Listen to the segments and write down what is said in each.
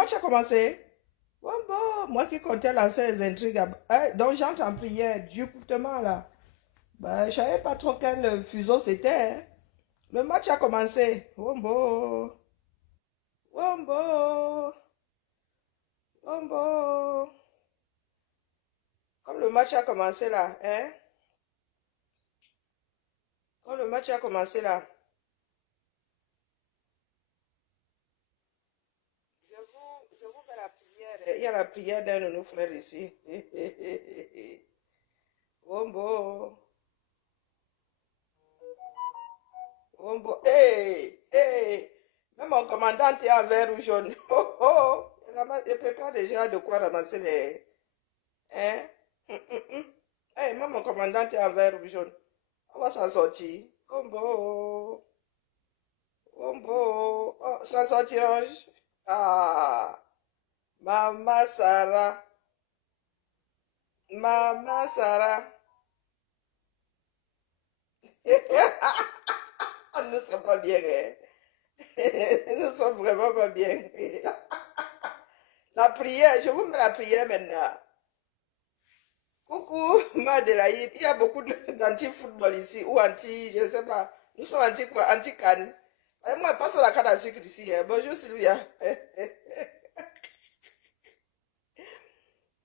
match a commencé. Bon, bon, moi qui comptais lancer les intrigues. Donc j'entre en prière, Dieu coûtement là. Bah, je savais pas trop quel fuseau c'était. Hein. Le match a commencé. Wombo, wombo, wombo. Comme le match a commencé là, hein? Comme le match a commencé là. Je vous fais la prière. Il y a la prière d'un de nos frères ici. Wombo, wombo. Hey, hey. Même mon commandant est en vert ou jaune. Oh, oh. Je prépare déjà de quoi ramasser les... Hein? Hey, même mon commandant est en vert ou jaune. On va s'en sortir. Wombo, wombo. Oh, s'en sortir. Ah, Mama Sarah. Mama Sarah. Nous ne sommes pas bien. Hein? Nous ne sommes vraiment pas bien. La prière, je vous mets la prière maintenant. Coucou, Madelaïde. Il y a beaucoup d'anti-football ici, ou anti, je ne sais pas. Nous sommes anti-quoi, anti-canne. Moi, passe la canne à sucre ici. Hein. Bonjour Sylvia.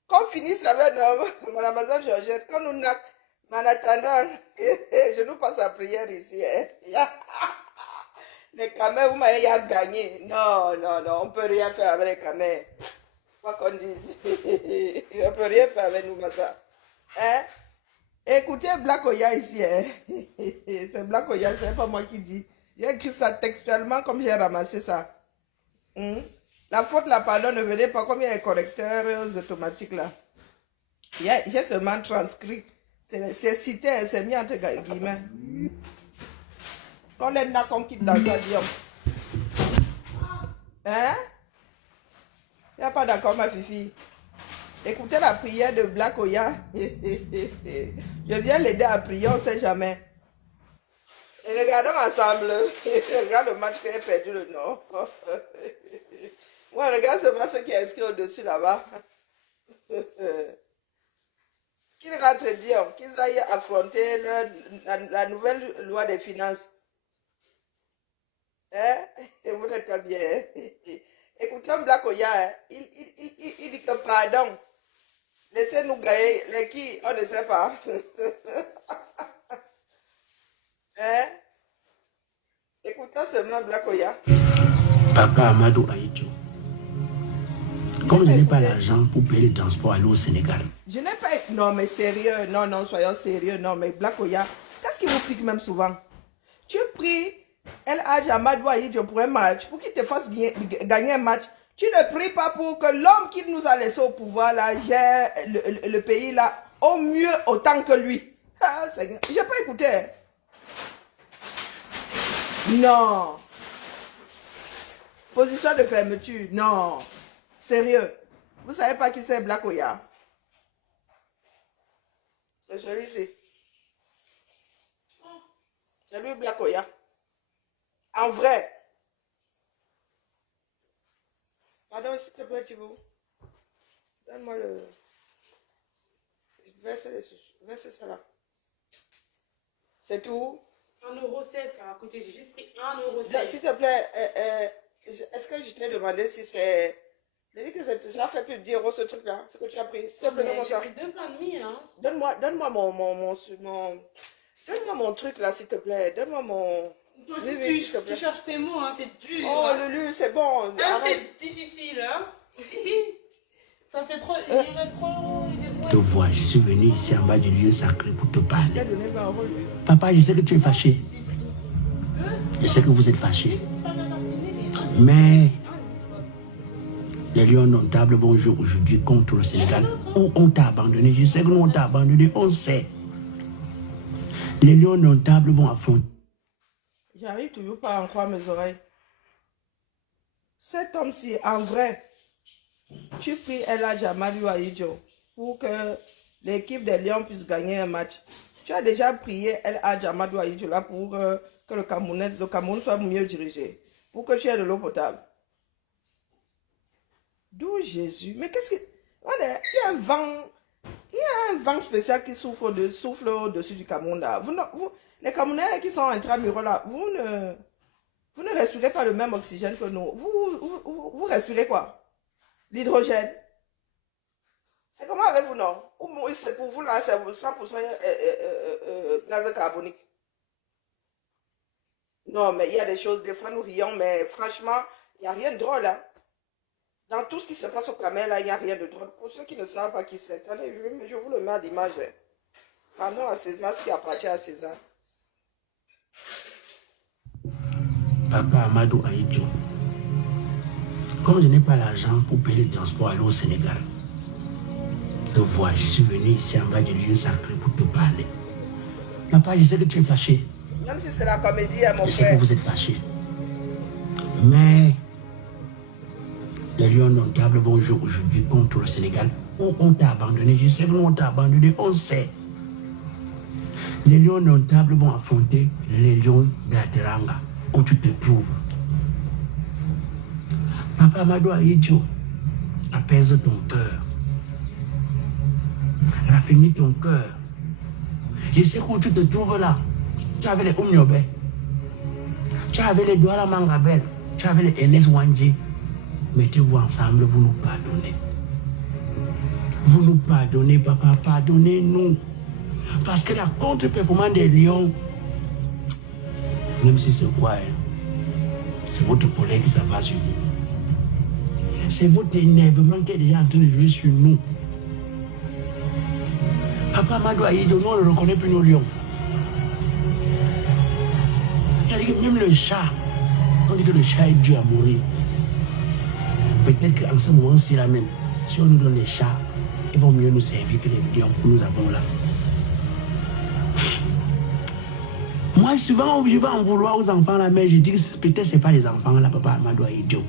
Qu'on finisse avec Madame Georgette, quand nous n'a, mais en attendant, je nous passe la prière ici. Hein. Les camés, vous m'avez gagné. Non, non, non, on ne peut rien faire avec les camés. Quoi qu'on dise. On ne peut rien faire avec nous, ça. Hein? Écoutez Black Oya ici. Hein? C'est Black Oya, c'est pas moi qui dis. J'ai écrit ça textuellement comme j'ai ramassé ça. La faute, la pardon, ne venez pas comme il y a les correcteurs automatiques là. J'ai seulement transcrit. C'est cité, c'est mis entre guillemets. Quand les n'a qu'on quitte dans sa diom. Hein? Il n'y a pas d'accord, ma fifi. Écoutez la prière de Black Oya. Je viens l'aider à prier, on ne sait jamais. Et regardons ensemble. Regarde le match qui a perdu le nom. Ouais, regarde seulement ce qui est inscrit au-dessus là-bas. Qu'ils rentrent dire, qu'ils aillent affronter la nouvelle loi des finances. Hein? Et vous n'êtes pas bien. Hein? Écoutons Black Oya, hein? Il dit que pardon. Laissez-nous gagner. Les qui, on ne sait pas. Hein? Écoutons seulement Black Oya. Papa Amadou Aïdjo. Comme je n'ai pas l'argent pour payer le transport aller au Sénégal. Je n'ai pas... Non, mais sérieux. Non, non, soyons sérieux. Non, mais Black Oya, qu'est-ce qui vous pique même souvent? Tu pries El Hadj Amadou Aïdjo pour un match, pour qu'il te fasse gagner un match. Tu ne pries pas pour que l'homme qui nous a laissé au pouvoir là gère le pays là au mieux autant que lui. Ah, je n'ai pas écouté. Non. Position de fermeture. Non. Sérieux. Vous ne savez pas qui c'est Black Oya? C'est celui-ci. C'est lui Black Oya. En vrai. Pardon, s'il te plaît, Thibaut. Donne-moi le... Verse ça là. C'est tout? 1,16 €, ça va coûter. J'ai juste pris 1,16 €. S'il te plaît, est-ce que je t'ai demandé si c'est... J'ai dit que ça fait plus de 10 € ce truc-là, ce que tu as pris. S'il te plaît, donne-moi ça. J'ai pris 2 plans de mie, hein. Donne-moi donne-moi mon truc là, s'il te plaît. Donne-moi mon... Toi aussi, tu cherches tes mots, hein, c'est dur. Oh, hein. Lulu, c'est bon. C'est difficile, hein. Ça fait trop... Il est trop... Te vois, je suis venu ici en bas du lieu sacré pour te Je parler. t'ai donné 20 €. Papa, je sais que tu es fâché. Je sais que vous êtes fâché. Mais les Lions Notables vont jouer aujourd'hui contre le Sénégal. Où on t'a abandonné. Je sais que nous on t'a abandonné. On sait. Les Lions Notables vont affronter. J'arrive toujours pas à en croire mes oreilles. Cet homme-ci, en vrai, tu pries El Hadj Amadou Aïdjo pour que l'équipe des Lions puisse gagner un match. Tu as déjà prié El Hadj Amadou Aïdjo là pour que le Cameroun soit mieux dirigé. Pour que tu aies de l'eau potable. D'où Jésus. Mais qu'est-ce que... Voilà, il y a un vent... Il y a un vent spécial qui souffle au-dessus du Cameroun là. Les Camerounais qui sont intramuraux là, vous ne respirez pas le même oxygène que nous. Vous respirez quoi? L'hydrogène. C'est comment avec vous, non? Ou c'est pour vous là, c'est 100% gaz carbonique. Non, mais il y a des choses, des fois nous rions, mais franchement, il n'y a rien de drôle là. Dans tout ce qui se passe au Cameroun, là, il n'y a rien de drôle. Pour ceux qui ne savent pas qui c'est, allez, je vous le mets à l'image. Pardon à César, ce qui appartient à César. Papa Amadou Aïdjo, comme je n'ai pas l'argent pour payer le transport aller au Sénégal, te vois, je suis venu ici en bas du lieu sacré pour te parler. Papa, je sais que tu es fâché. Même si c'est la comédie, hein, mon Je frère. sais que vous êtes fâché. Mais les lions notables vont jouer aujourd'hui contre le Sénégal. On t'a abandonné. Je sais que nous, on t'a abandonné. On sait. Les lions notables vont affronter les lions de la Teranga, où tu te trouves. Papa Amadou Aïdjo, apaise ton cœur. Raffinis ton cœur. Je sais où tu te trouves là. Tu avais les Oumniobe. Tu avais les Douala Mangabel. Tu avais les Enes Wandji. Mettez-vous ensemble, vous nous pardonnez. Vous nous pardonnez, papa, pardonnez-nous. Parce que la contre-performance des Lions, même si c'est quoi, hein, c'est votre collègue qui s'abat sur nous. C'est votre énervement qui est déjà en train de jouer sur nous. Papa Amadou Aïdjo, nous on ne reconnaît plus nos lions. C'est-à-dire que même le chat, on dit que le chat est dû à mourir. Peut-être qu'en ce moment-ci là même, si on nous donne les chats, ils vont mieux nous servir que les lions que nous avons là. Moi, souvent, je vais en vouloir aux enfants là, mais je dis que peut-être c'est pas les enfants là, papa Amadou Aïdjo.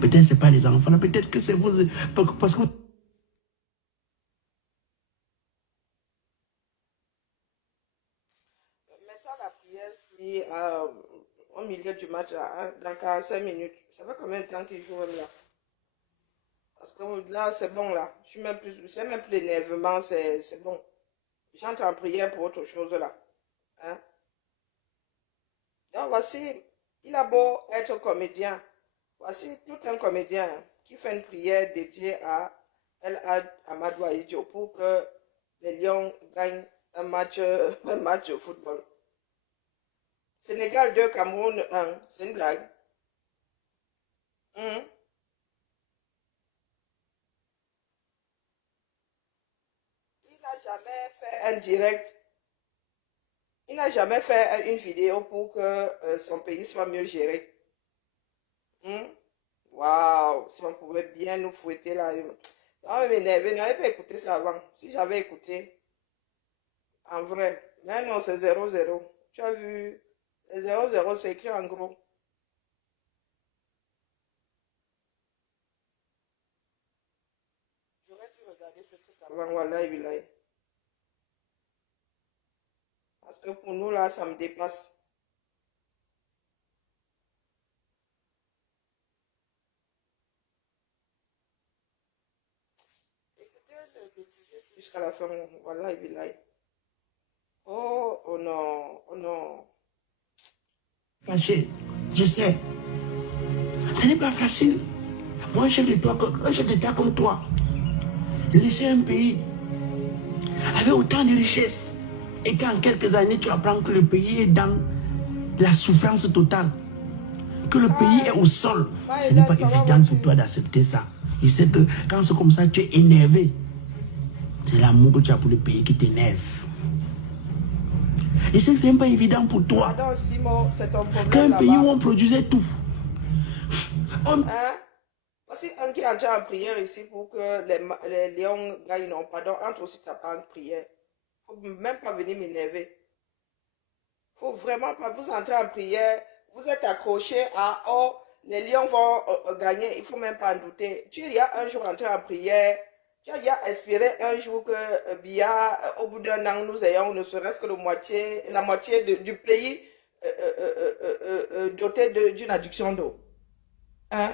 Peut-être c'est pas les enfants là, peut-être que c'est vous, parce que... Mettons la prière si, au milieu du match, là, hein, dans 45 minutes. Ça fait combien de temps qu'il joue même là? Parce que là, c'est bon là. Je suis même plus, c'est même plus l'énervement, c'est bon. J'entre en prière pour autre chose là. Hein? Donc voici, il a beau être comédien. Voici tout un comédien qui fait une prière dédiée à El Hadj Amadou Aïdjo pour que les Lions gagnent un match de football. Sénégal 2, Cameroun 1. C'est une blague. Mhm. Il n'a jamais fait un direct. Il n'a jamais fait une vidéo pour que son pays soit mieux géré. Waouh, si on pouvait bien nous fouetter là. Ça va m'énerver. N'avais pas écouté ça avant. Si j'avais écouté, en vrai. Mais non, c'est 0-0. Tu as vu, 0-0, c'est écrit en gros. J'aurais dû regarder ce truc avant, voilà, Bilaï. Parce que pour nous, là, ça me dépasse. Écoutez le diffuser jusqu'à la fin, voilà, Bilaï. Oh, oh non, oh non. Fâché, je sais. Ce n'est pas facile. Moi, un chef d'État comme toi, de laisser un pays avec autant de richesses et qu'en quelques années, tu apprends que le pays est dans la souffrance totale, que le pays est au sol. Ce n'est pas évident pour toi d'accepter ça. Je sais que quand c'est comme ça, tu es énervé. C'est l'amour que tu as pour le pays qui t'énerve. Et c'est que ce n'est pas évident pour toi. Pardon, Simon, c'est ton problème Qu'un là-bas. pays où on produisait tout. Hein? Voici un qui entre en prière ici pour que les lions gagnent. Non, pardon, entre aussi ta part en prière. Faut même pas venir m'énerver. Faut vraiment pas vous entrer en prière. Vous êtes accroché à oh, les lions vont gagner. Il faut même pas en douter. Tu y as un jour entré en prière. Tu as espéré un jour que Bia, au bout d'un an, nous ayons ne serait-ce que la moitié du pays doté d'une adduction d'eau. Hein?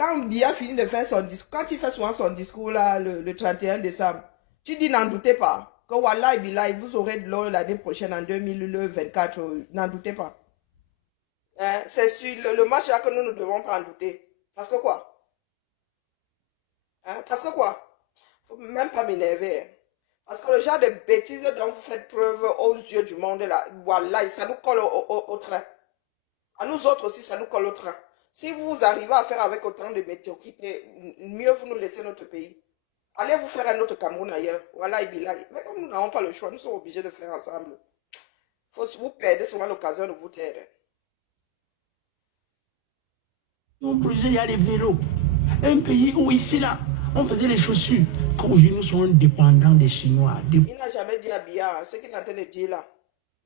Quand Biya finit de faire son discours, quand il fait souvent son discours là, le 31 décembre, tu dis n'en doutez pas, que Wallahi Billahi, vous aurez de l'eau l'année prochaine en 2024, n'en doutez pas. Hein? C'est sur le match là que nous ne devons pas en douter. Parce que quoi? Hein? Parce que quoi? Faut même pas m'énerver. Hein. Parce que le genre de bêtises dont vous faites preuve aux yeux du monde là, Wallahi, ça nous colle au train. À nous autres aussi, ça nous colle au train. Si vous arrivez à faire avec autant de médiocrité, mieux vous nous laissez notre pays. Allez vous faire un autre Cameroun ailleurs. Voilà, Ibilaï. Mais comme nous n'avons pas le choix, nous sommes obligés de faire ensemble. Vous perdez souvent l'occasion de vous taire. On produisait, il y a les vélos. Un pays où ici, là, on faisait les chaussures. Qu'aujourd'hui, nous sommes dépendants des Chinois. Il n'a jamais dit à Biya, ce qu'il est en train de dire là.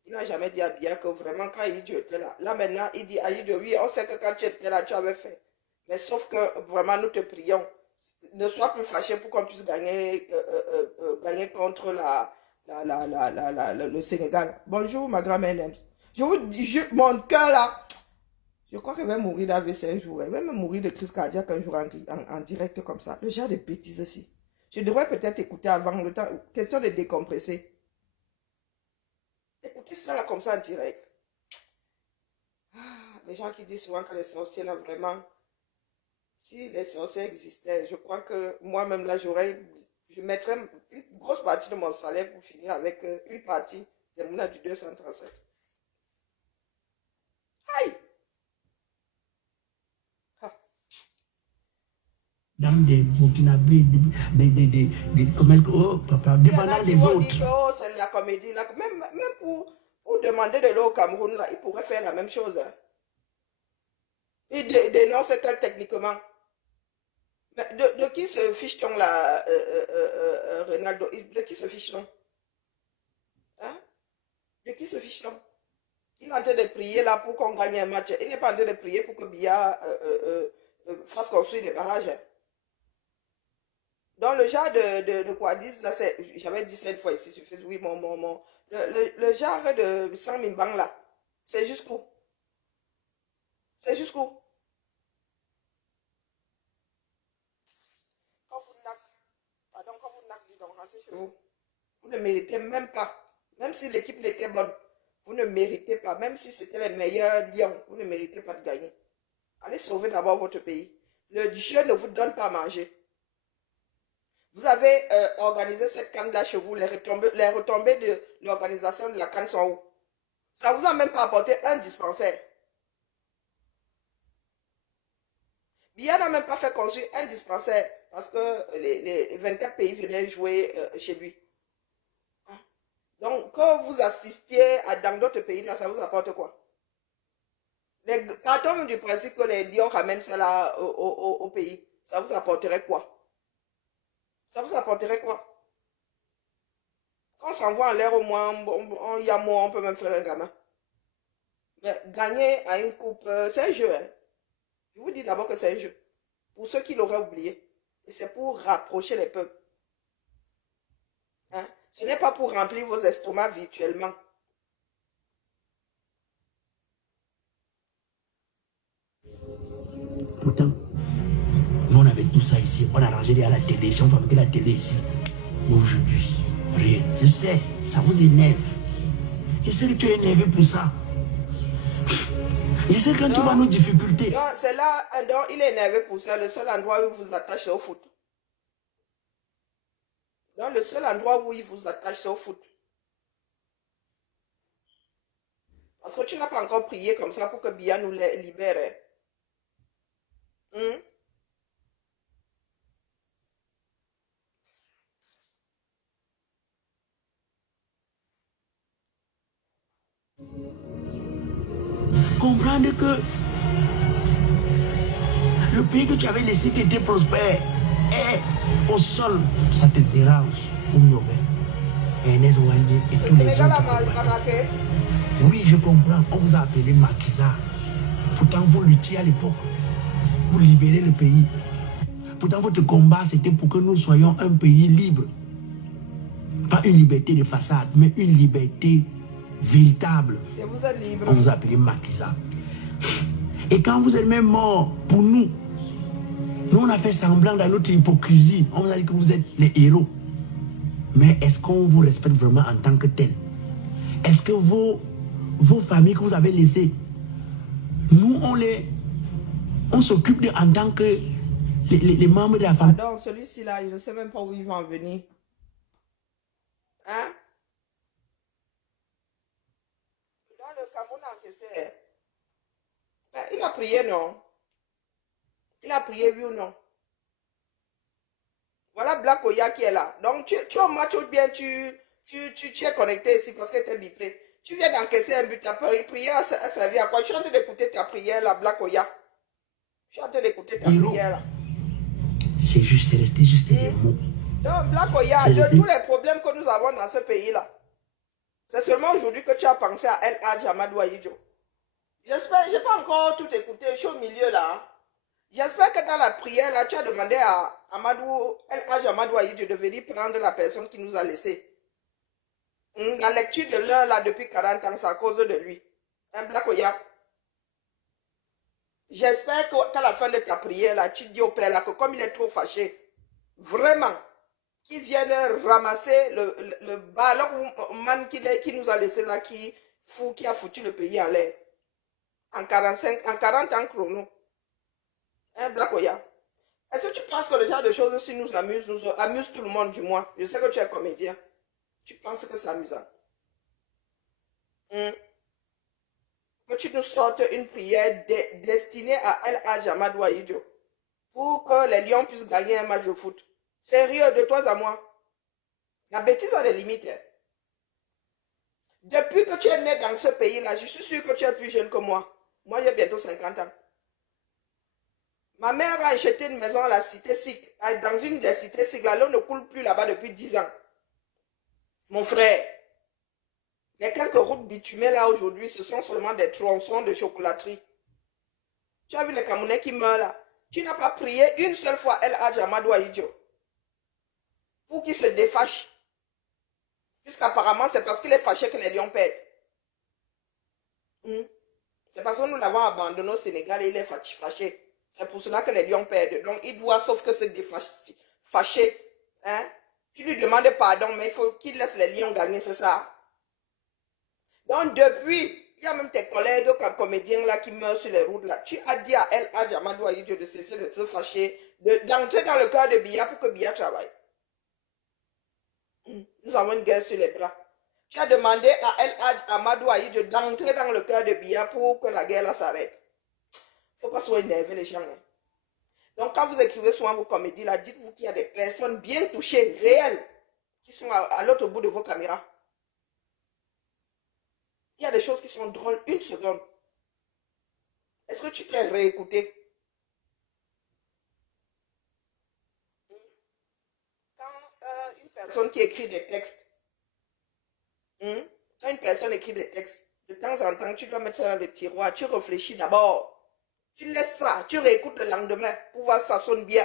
Il n'a jamais dit à Biya que vraiment quand Aïdjo était là. Là maintenant, il dit à Aïdjo, oui, on sait que quand tu étais là, tu avais fait. Mais sauf que vraiment, nous te prions. Ne sois plus fâché pour qu'on puisse gagner contre le Sénégal. Bonjour, ma grand-mère. Je vous dis, mon cœur là, je crois qu'elle va mourir d'AVC un jour. Elle va même mourir de crise cardiaque un jour en direct comme ça. Le genre de bêtises aussi. Je devrais peut-être écouter avant le temps. Question de décompresser. Écoutez ça là comme ça en direct. Les gens qui disent souvent que les sorciers là vraiment... Si les sorciers existaient, je crois que moi-même là, je mettrais une grosse partie de mon salaire pour finir avec une partie des monnaies du 237. Aïe! Dans des Burkinabés, oh papa, dépendant des autres. Dire, oh, c'est la comédie. Là. Même pour demander de l'eau au Cameroun, là, ils pourraient faire la même chose. Hein. Ils dénoncent ça techniquement. Mais de qui se fiche-t-on là, Ronaldo? De qui se fiche-t-on? Hein? De qui se fiche-t-on? Il est en train de prier là pour qu'on gagne un match. Il n'est pas en train de prier pour que Biya fasse construire des barrages. Donc le genre de Kouadiz, là, j'avais dit 7 fois ici sur Facebook, oui, le genre de Sang Mimbang là, c'est jusqu'où? C'est jusqu'où? Vous ne méritez même pas. Même si l'équipe n'était bonne, vous ne méritez pas. Même si c'était les meilleurs lions, vous ne méritez pas de gagner. Allez sauver d'abord votre pays. Le jeu ne vous donne pas à manger. Vous avez organisé cette canne-là chez vous. Les retombées de l'organisation de la canne sont où? Ça ne vous a même pas apporté un dispensaire. Biya n'a même pas fait construire un dispensaire parce que les 24 pays venaient jouer chez lui. Donc, quand vous assistiez dans d'autres pays, là, ça vous apporte quoi? Partons du principe que les lions ramènent ça là au pays. Ça vous apporterait quoi? Ça vous apporterait quoi? Quand on s'envoie en l'air au moins, on peut même faire un gamin. Mais gagner à une coupe, c'est un jeu. Hein? Je vous dis d'abord que c'est un jeu. Pour ceux qui l'auraient oublié. Et c'est pour rapprocher les peuples. Hein? Ce n'est pas pour remplir vos estomacs virtuellement. Pourtant, nous on avait tout ça ici. On a rangé à la télé. Si on fabriquait la télé ici. Mais aujourd'hui, rien. Je sais, ça vous énerve. Je sais que tu es énervé pour ça. Je sais que quand tu vois nos difficultés. Non, c'est là, donc il est énervé pour ça. Le seul endroit où il vous attache, c'est au foot. Donc le seul endroit où il vous attache, c'est au foot. Parce que tu n'as pas encore prié comme ça pour que Biya nous les libère. Comprendre que le pays que tu avais laissé qui était prospère est au sol, ça te dérange. Ernest Ouandji et tous les autres. Oui, je comprends. On vous a appelé Makiza. Pourtant, vous luttiez à l'époque pour libérer le pays. Pourtant, votre combat, c'était pour que nous soyons un pays libre. Pas une liberté de façade, mais une liberté véritable. Et vous êtes libre. On vous a appelé Makiza. Et quand vous êtes même mort pour nous, Nous, on a fait semblant dans notre hypocrisie. On vous a dit que vous êtes les héros. Mais est-ce qu'on vous respecte vraiment en tant que tel? Est-ce que vos familles que vous avez laissées, nous, on s'occupe de en tant que les membres de la famille? Pardon, celui-ci là, je ne sais même pas où il va en venir. Hein? Dans le Cameroun encaissé, ben, il a prié, non? Il a prié, oui ou non? Voilà Black Oya qui est là. Donc, tu es au match ou bien tu es connecté ici parce que tu es bipé. Tu viens d'encaisser un but. Ta prière a servi à quoi? Je suis en train d'écouter ta prière, la Black Oya. Je suis en train d'écouter ta prière, là. C'est resté juste des mots. Donc, Black Oya, de tous les problèmes que nous avons dans ce pays-là, c'est seulement aujourd'hui que tu as pensé à El Hadj Amadou Ahidjo. J'espère, je n'ai pas encore tout écouté, je suis au milieu là. Hein. J'espère que dans la prière là, tu as demandé à El Hadj Amadou Ahidjo de venir prendre la personne qui nous a laissés. La lecture de l'heure là depuis 40 ans, c'est à cause de lui. Un Black Oya. J'espère qu'à la fin de ta prière là, tu dis au Père là que comme il est trop fâché, vraiment, qu'il vienne ramasser le ballon man qui nous a laissé là, qui a foutu le pays en l'air. En 40 ans chrono. Hein, Black Oya? Est-ce que tu penses que le genre de choses aussi nous amuse tout le monde du moins? Je sais que tu es comédien. Tu penses que c'est amusant? Que tu nous sortes une prière destinée à El Hadj Amadou Ahidjo pour que les Lions puissent gagner un match de foot. Sérieux, de toi à moi. La bêtise a des limites. Hein. Depuis que tu es né dans ce pays-là, je suis sûr que tu es plus jeune que moi. Moi, j'ai bientôt 50 ans. Ma mère a acheté une maison à la cité Sikh, dans une des cités Sikh. L'eau ne coule plus là-bas depuis 10 ans. Mon frère, les quelques routes bitumées là aujourd'hui, ce sont seulement des tronçons de chocolaterie. Tu as vu les Camerounais qui meurent là? Tu n'as pas prié une seule fois El Hadj Amadou Ahidjo pour qu'il se défâche. Puisqu'apparemment, c'est parce qu'il est fâché que les Lions perdent. C'est parce que nous l'avons abandonné au Sénégal et il est fâché. C'est pour cela que les Lions perdent. Donc, il doit sauf que se défâcher. Hein? Tu lui demandes pardon, mais il faut qu'il laisse les Lions gagner, c'est ça? Donc, depuis, il y a même tes collègues comme comédiens là qui meurent sur les routes là. Tu as dit à El Hadj Amadou Ahidjo de cesser de se fâcher, d'entrer dans le cœur de Biya pour que Biya travaille. Nous avons une guerre sur les bras. Tu as demandé à El Hadj Amadou Ahidjo d'entrer dans le cœur de Biya pour que la guerre là s'arrête. Il ne faut pas soit énerver les gens. Hein. Donc quand vous écrivez souvent vos comédies là, dites-vous qu'il y a des personnes bien touchées, réelles, qui sont à l'autre bout de vos caméras. Il y a des choses qui sont drôles, une seconde. Est-ce que tu t'es réécouté? Quand une personne qui écrit des textes, quand une personne écrit des textes, de temps en temps, tu dois mettre ça dans le tiroir, tu réfléchis d'abord. Tu laisses ça, tu réécoutes le lendemain pour voir si ça sonne bien.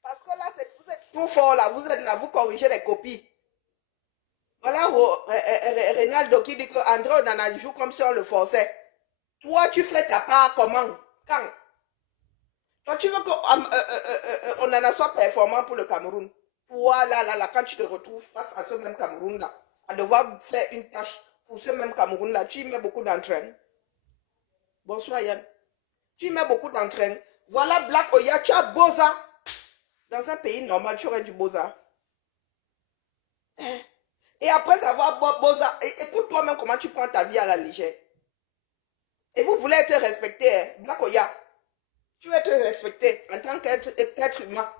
Parce que là, vous êtes trop fort là, vous êtes là, vous corrigez les copies. Voilà Reynaldo qui dit qu'André Onana joue comme si on le forçait. Toi, tu fais ta part comment? Quand? Toi, tu veux qu'on Onana soit performant pour le Cameroun. Toi, là, quand tu te retrouves face à ce même Cameroun-là, à devoir faire une tâche pour ce même Cameroun-là, tu y mets beaucoup d'entraîne. Bonsoir Yann. Tu y mets beaucoup d'entraîne. Voilà Black Oya, tu as Boza. Dans un pays normal, tu aurais du Boza. Et après avoir Boza, écoute toi-même comment tu prends ta vie à la légère. Et vous voulez être respecté, hein? Black Oya. Tu veux être respecté en tant qu'être humain.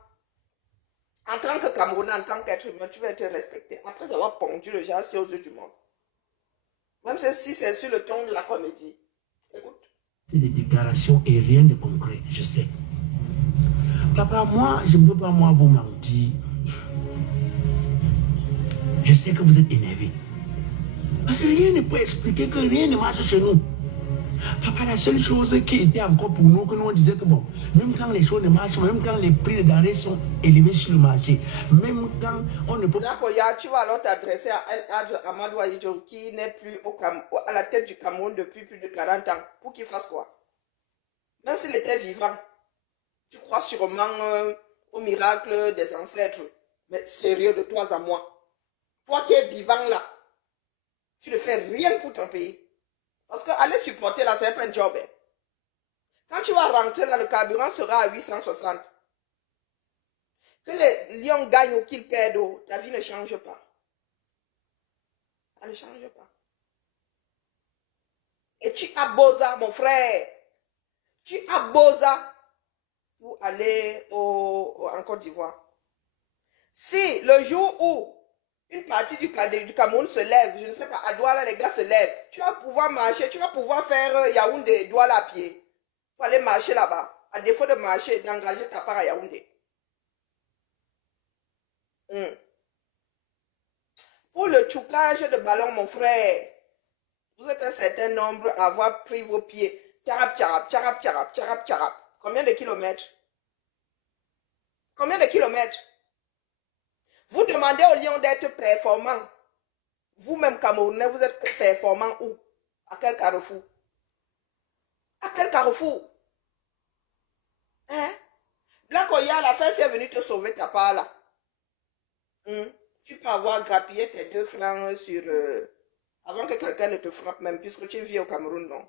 En tant que Camerounais, en tant qu'être humain, tu vas être respecté. Après avoir pondu le jazz aux yeux du monde. Même si c'est sur le ton de la comédie. Écoute. C'est des déclarations et rien de concret, je sais. Papa, moi, je ne peux pas vous mentir. Je sais que vous êtes énervé. Parce que rien ne peut expliquer que rien ne marche chez nous. Papa, la seule chose qui était encore pour nous, que nous on disait que bon, même quand les choses ne marchent, même quand les prix de denrées sont élevés sur le marché, même quand on ne peut pas... Blakoya, tu vas alors t'adresser à El Hadj Amadou Ahidjo qui n'est plus à la tête du Cameroun depuis plus de 40 ans. Pour qu'il fasse quoi? Même s'il était vivant, tu crois sûrement au miracle des ancêtres. Mais sérieux de toi à moi. Toi qui es vivant là, tu ne fais rien pour ton pays. Parce qu'aller supporter là, c'est pas un job. Hein. Quand tu vas rentrer là, le carburant sera à 860. Que les lions gagnent ou qu'ils perdent, ta vie ne change pas. Elle ne change pas. Et tu as Boza, mon frère. Tu as Boza pour aller en Côte d'Ivoire. Si le jour où une partie du Cameroun se lève, je ne sais pas, à Douala, les gars se lèvent, tu vas pouvoir marcher, tu vas pouvoir faire Yaoundé, Douala à pied. Pour aller marcher là-bas. À défaut de marcher, d'engager ta part à Yaoundé. Pour le tchoucage de ballon, mon frère, vous êtes un certain nombre à avoir pris vos pieds. Tcharap, tcharap, tcharap, tcharap, tcharap, tcharap. Combien de kilomètres? Combien de kilomètres? Vous demandez aux lions d'être performants. Vous-même, Camerounais, vous êtes performant où? À quel carrefour? À quel carrefour? Hein? Blakoya, la fête est venue te sauver ta part là. Tu peux avoir grappillé tes 2 francs sur... avant que quelqu'un ne te frappe même, puisque tu vis au Cameroun, non.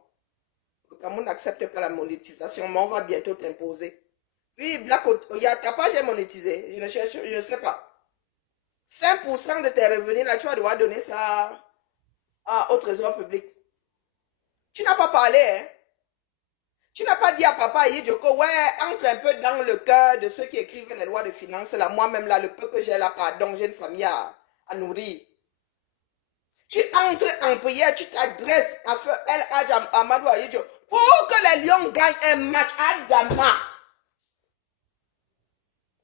Le Cameroun n'accepte pas la monétisation, mais on va bientôt t'imposer. Oui, Blakoya, ta page est monétisée. Je ne sais pas. 5% de tes revenus, là, tu vas devoir donner ça au trésor public. Tu n'as pas parlé, hein? Tu n'as pas dit à papa Yidjoko, ouais, entre un peu dans le cœur de ceux qui écrivent les lois de finances, là, moi-même, là, le peu que j'ai là, pardon, j'ai une famille à nourrir. Tu entres en prière, tu t'adresses à feu El Hadj Amadou Ahidjo pour que les Lions gagnent un match à Dama.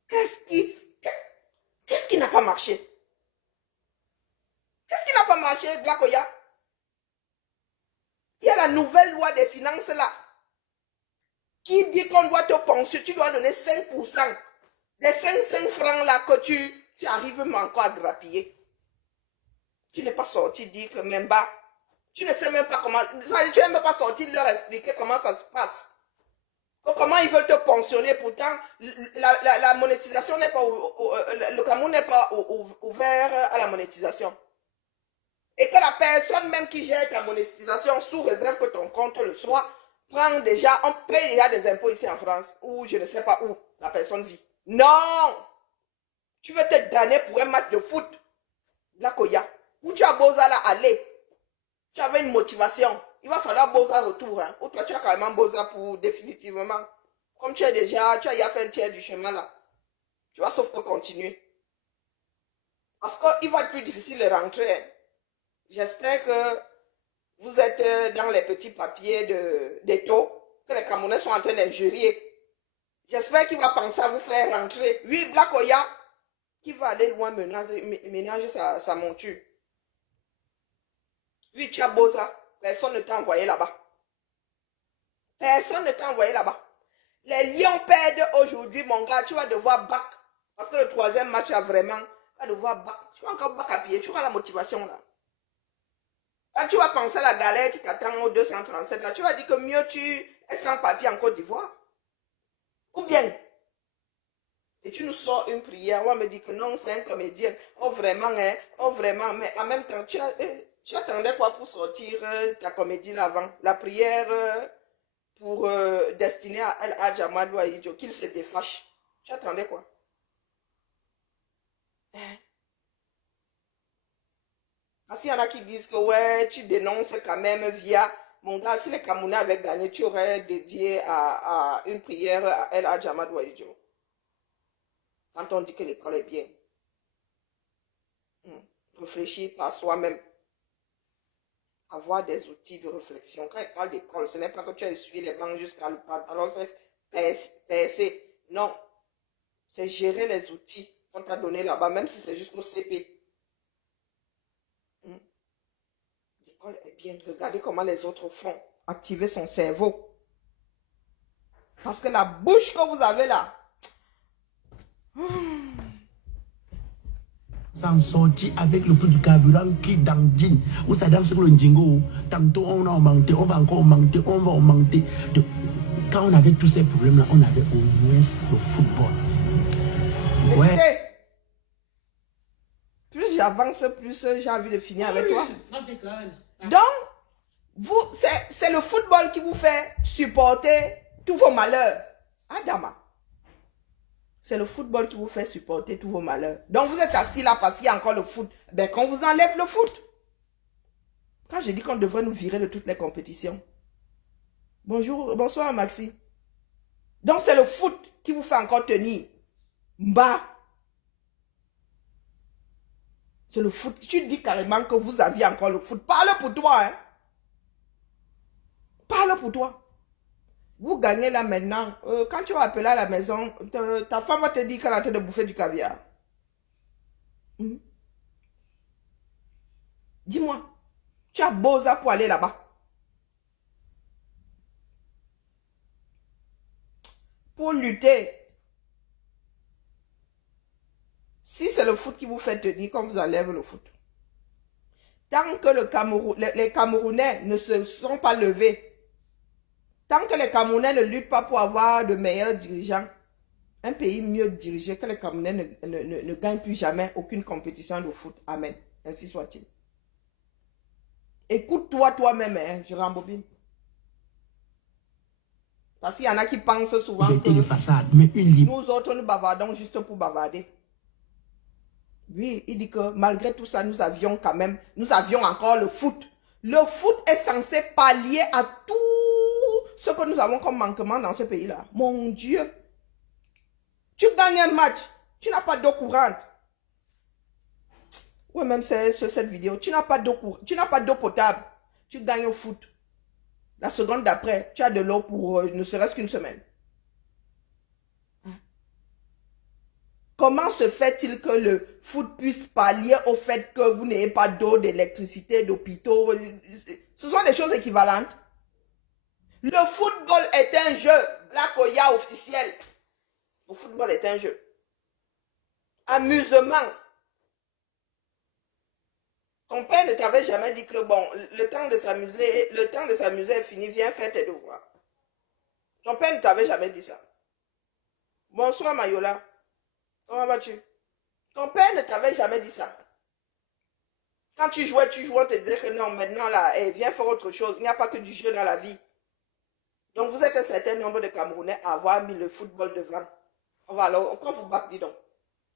Qu'est-ce qui n'a pas marché? Qu'est-ce qui n'a pas marché, Blakoya? Il y a la nouvelle loi des finances là, qui dit qu'on doit te penser, tu dois donner 5%. Les 5 francs là que tu arrives encore à grappiller. Tu n'es pas sorti dire que même bas. Tu ne sais même pas comment. Tu n'es même pas sorti de leur expliquer comment ça se passe. Comment ils veulent te pensionner. Pourtant, la monétisation n'est pas. Le Cameroun n'est pas ouvert à la monétisation. Et que la personne même qui gère ta monétisation, sous réserve que ton compte le soit, prend déjà, on paye déjà des impôts ici en France, ou je ne sais pas où la personne vit. Non! Tu veux te damner pour un match de foot. Blakoya. Où tu as Boza là, aller. Tu avais une motivation. Il va falloir Boza retour. Hein. Ou toi, tu as carrément Boza pour définitivement. Comme tu as déjà fait un tiers du chemin là. Tu vas sauf que continuer. Parce qu'il va être plus difficile de rentrer. Hein. J'espère que vous êtes dans les petits papiers d'Eto, que les Camerounais sont en train d'injurier. J'espère qu'il va penser à vous faire rentrer. Oui, Blakoya, qui va aller loin ménager sa monture. Oui, tu as Boza. Personne ne t'a envoyé là-bas. Personne ne t'a envoyé là-bas. Les Lions perdent aujourd'hui, mon gars. Tu vas devoir back. Parce que le 3e match, là, vraiment, tu vas devoir back. Tu vas encore back à pied. Tu auras la motivation, là. Quand tu vas penser à la galère qui t'attend au 237, là, tu vas dire que mieux tu es sans papier en Côte d'Ivoire. Ou bien. Et tu nous sors une prière. On va me dire que non, c'est un comédien. Oh, vraiment, hein. Oh, vraiment. Mais en même temps, tu attendais quoi pour sortir ta comédie là avant? La prière pour destiner à El Hadj Amadou Ahidjo, qu'il se défâche. Tu attendais quoi? Parce qu'il y en a qui disent que ouais, tu dénonces quand même via... Mon gars, si les Camerounais avaient gagné, tu aurais dédié à une prière à El Hadj Amadou Ahidjo. Quand on dit que l'école est bien. Réfléchir par soi-même. Avoir des outils de réflexion. Quand il parle d'école, ce n'est pas que tu as essuyé les bancs jusqu'à le pantalon, c'est percé. Non. C'est gérer les outils qu'on t'a donné là-bas, même si c'est jusqu'au CP. L'école est bien. Regardez comment les autres font. Activer son cerveau. Parce que la bouche que vous avez là. S'en sortir avec le prix du carburant qui dans jean. Ou ça danse sur le jingo. Tantôt on a augmenté, on va encore augmenter, on va augmenter. Quand on avait tous ces problèmes-là, on avait au moins le football. Ouais. Écoutez, plus j'avance, plus j'ai envie de finir avec toi. Non, t'écoles. Donc, c'est le football qui vous fait supporter tous vos malheurs. Adama. C'est le football qui vous fait supporter tous vos malheurs. Donc, vous êtes assis là parce qu'il y a encore le foot. Ben, qu'on vous enlève le foot. Quand j'ai dit qu'on devrait nous virer de toutes les compétitions. Bonjour, bonsoir Maxi. Donc, c'est le foot qui vous fait encore tenir. Mba. C'est le foot. Tu dis carrément que vous aviez encore le foot. Parle pour toi, hein. Parle pour toi. Vous gagnez là maintenant. Quand tu vas appeler à la maison, ta femme va te dire qu'elle est en train de bouffer du caviar. Dis-moi, tu as beau ça pour aller là-bas. Pour lutter. Si c'est le foot qui vous fait tenir, comme vous enlève le foot. Tant que les Camerounais ne se sont pas levés, tant que les Camerounais ne luttent pas pour avoir de meilleurs dirigeants, un pays mieux dirigé que les Camerounais ne gagne plus jamais aucune compétition de foot. Amen. Ainsi soit-il. Écoute-toi toi-même, hein, je rembobine. Parce qu'il y en a qui pensent souvent que une façade, mais une nous autres nous bavardons juste pour bavarder. Oui, il dit que malgré tout ça, nous avions encore le foot. Le foot est censé pallier à tout ce que nous avons comme manquement dans ce pays-là. Mon Dieu. Tu gagnes un match, tu n'as pas d'eau courante. Oui, même c'est cette vidéo. Tu n'as pas d'eau potable. Tu gagnes au foot. La seconde d'après, tu as de l'eau pour ne serait-ce qu'une semaine. Comment se fait-il que le foot puisse pallier au fait que vous n'ayez pas d'eau, d'électricité, d'hôpitaux? Ce sont des choses équivalentes. Le football est un jeu. Black Oya officiel. Le football est un jeu. Amusement. Ton père ne t'avait jamais dit que bon, le temps de s'amuser est fini, viens faire tes devoirs. Ton père ne t'avait jamais dit ça. Bonsoir Mayola. Comment vas-tu? Ton père ne t'avait jamais dit ça. Quand tu jouais, on te disait que non, maintenant là, viens faire autre chose. Il n'y a pas que du jeu dans la vie. Donc vous êtes un certain nombre de Camerounais à avoir mis le football devant. On va alors, pourquoi vous battez, dis donc?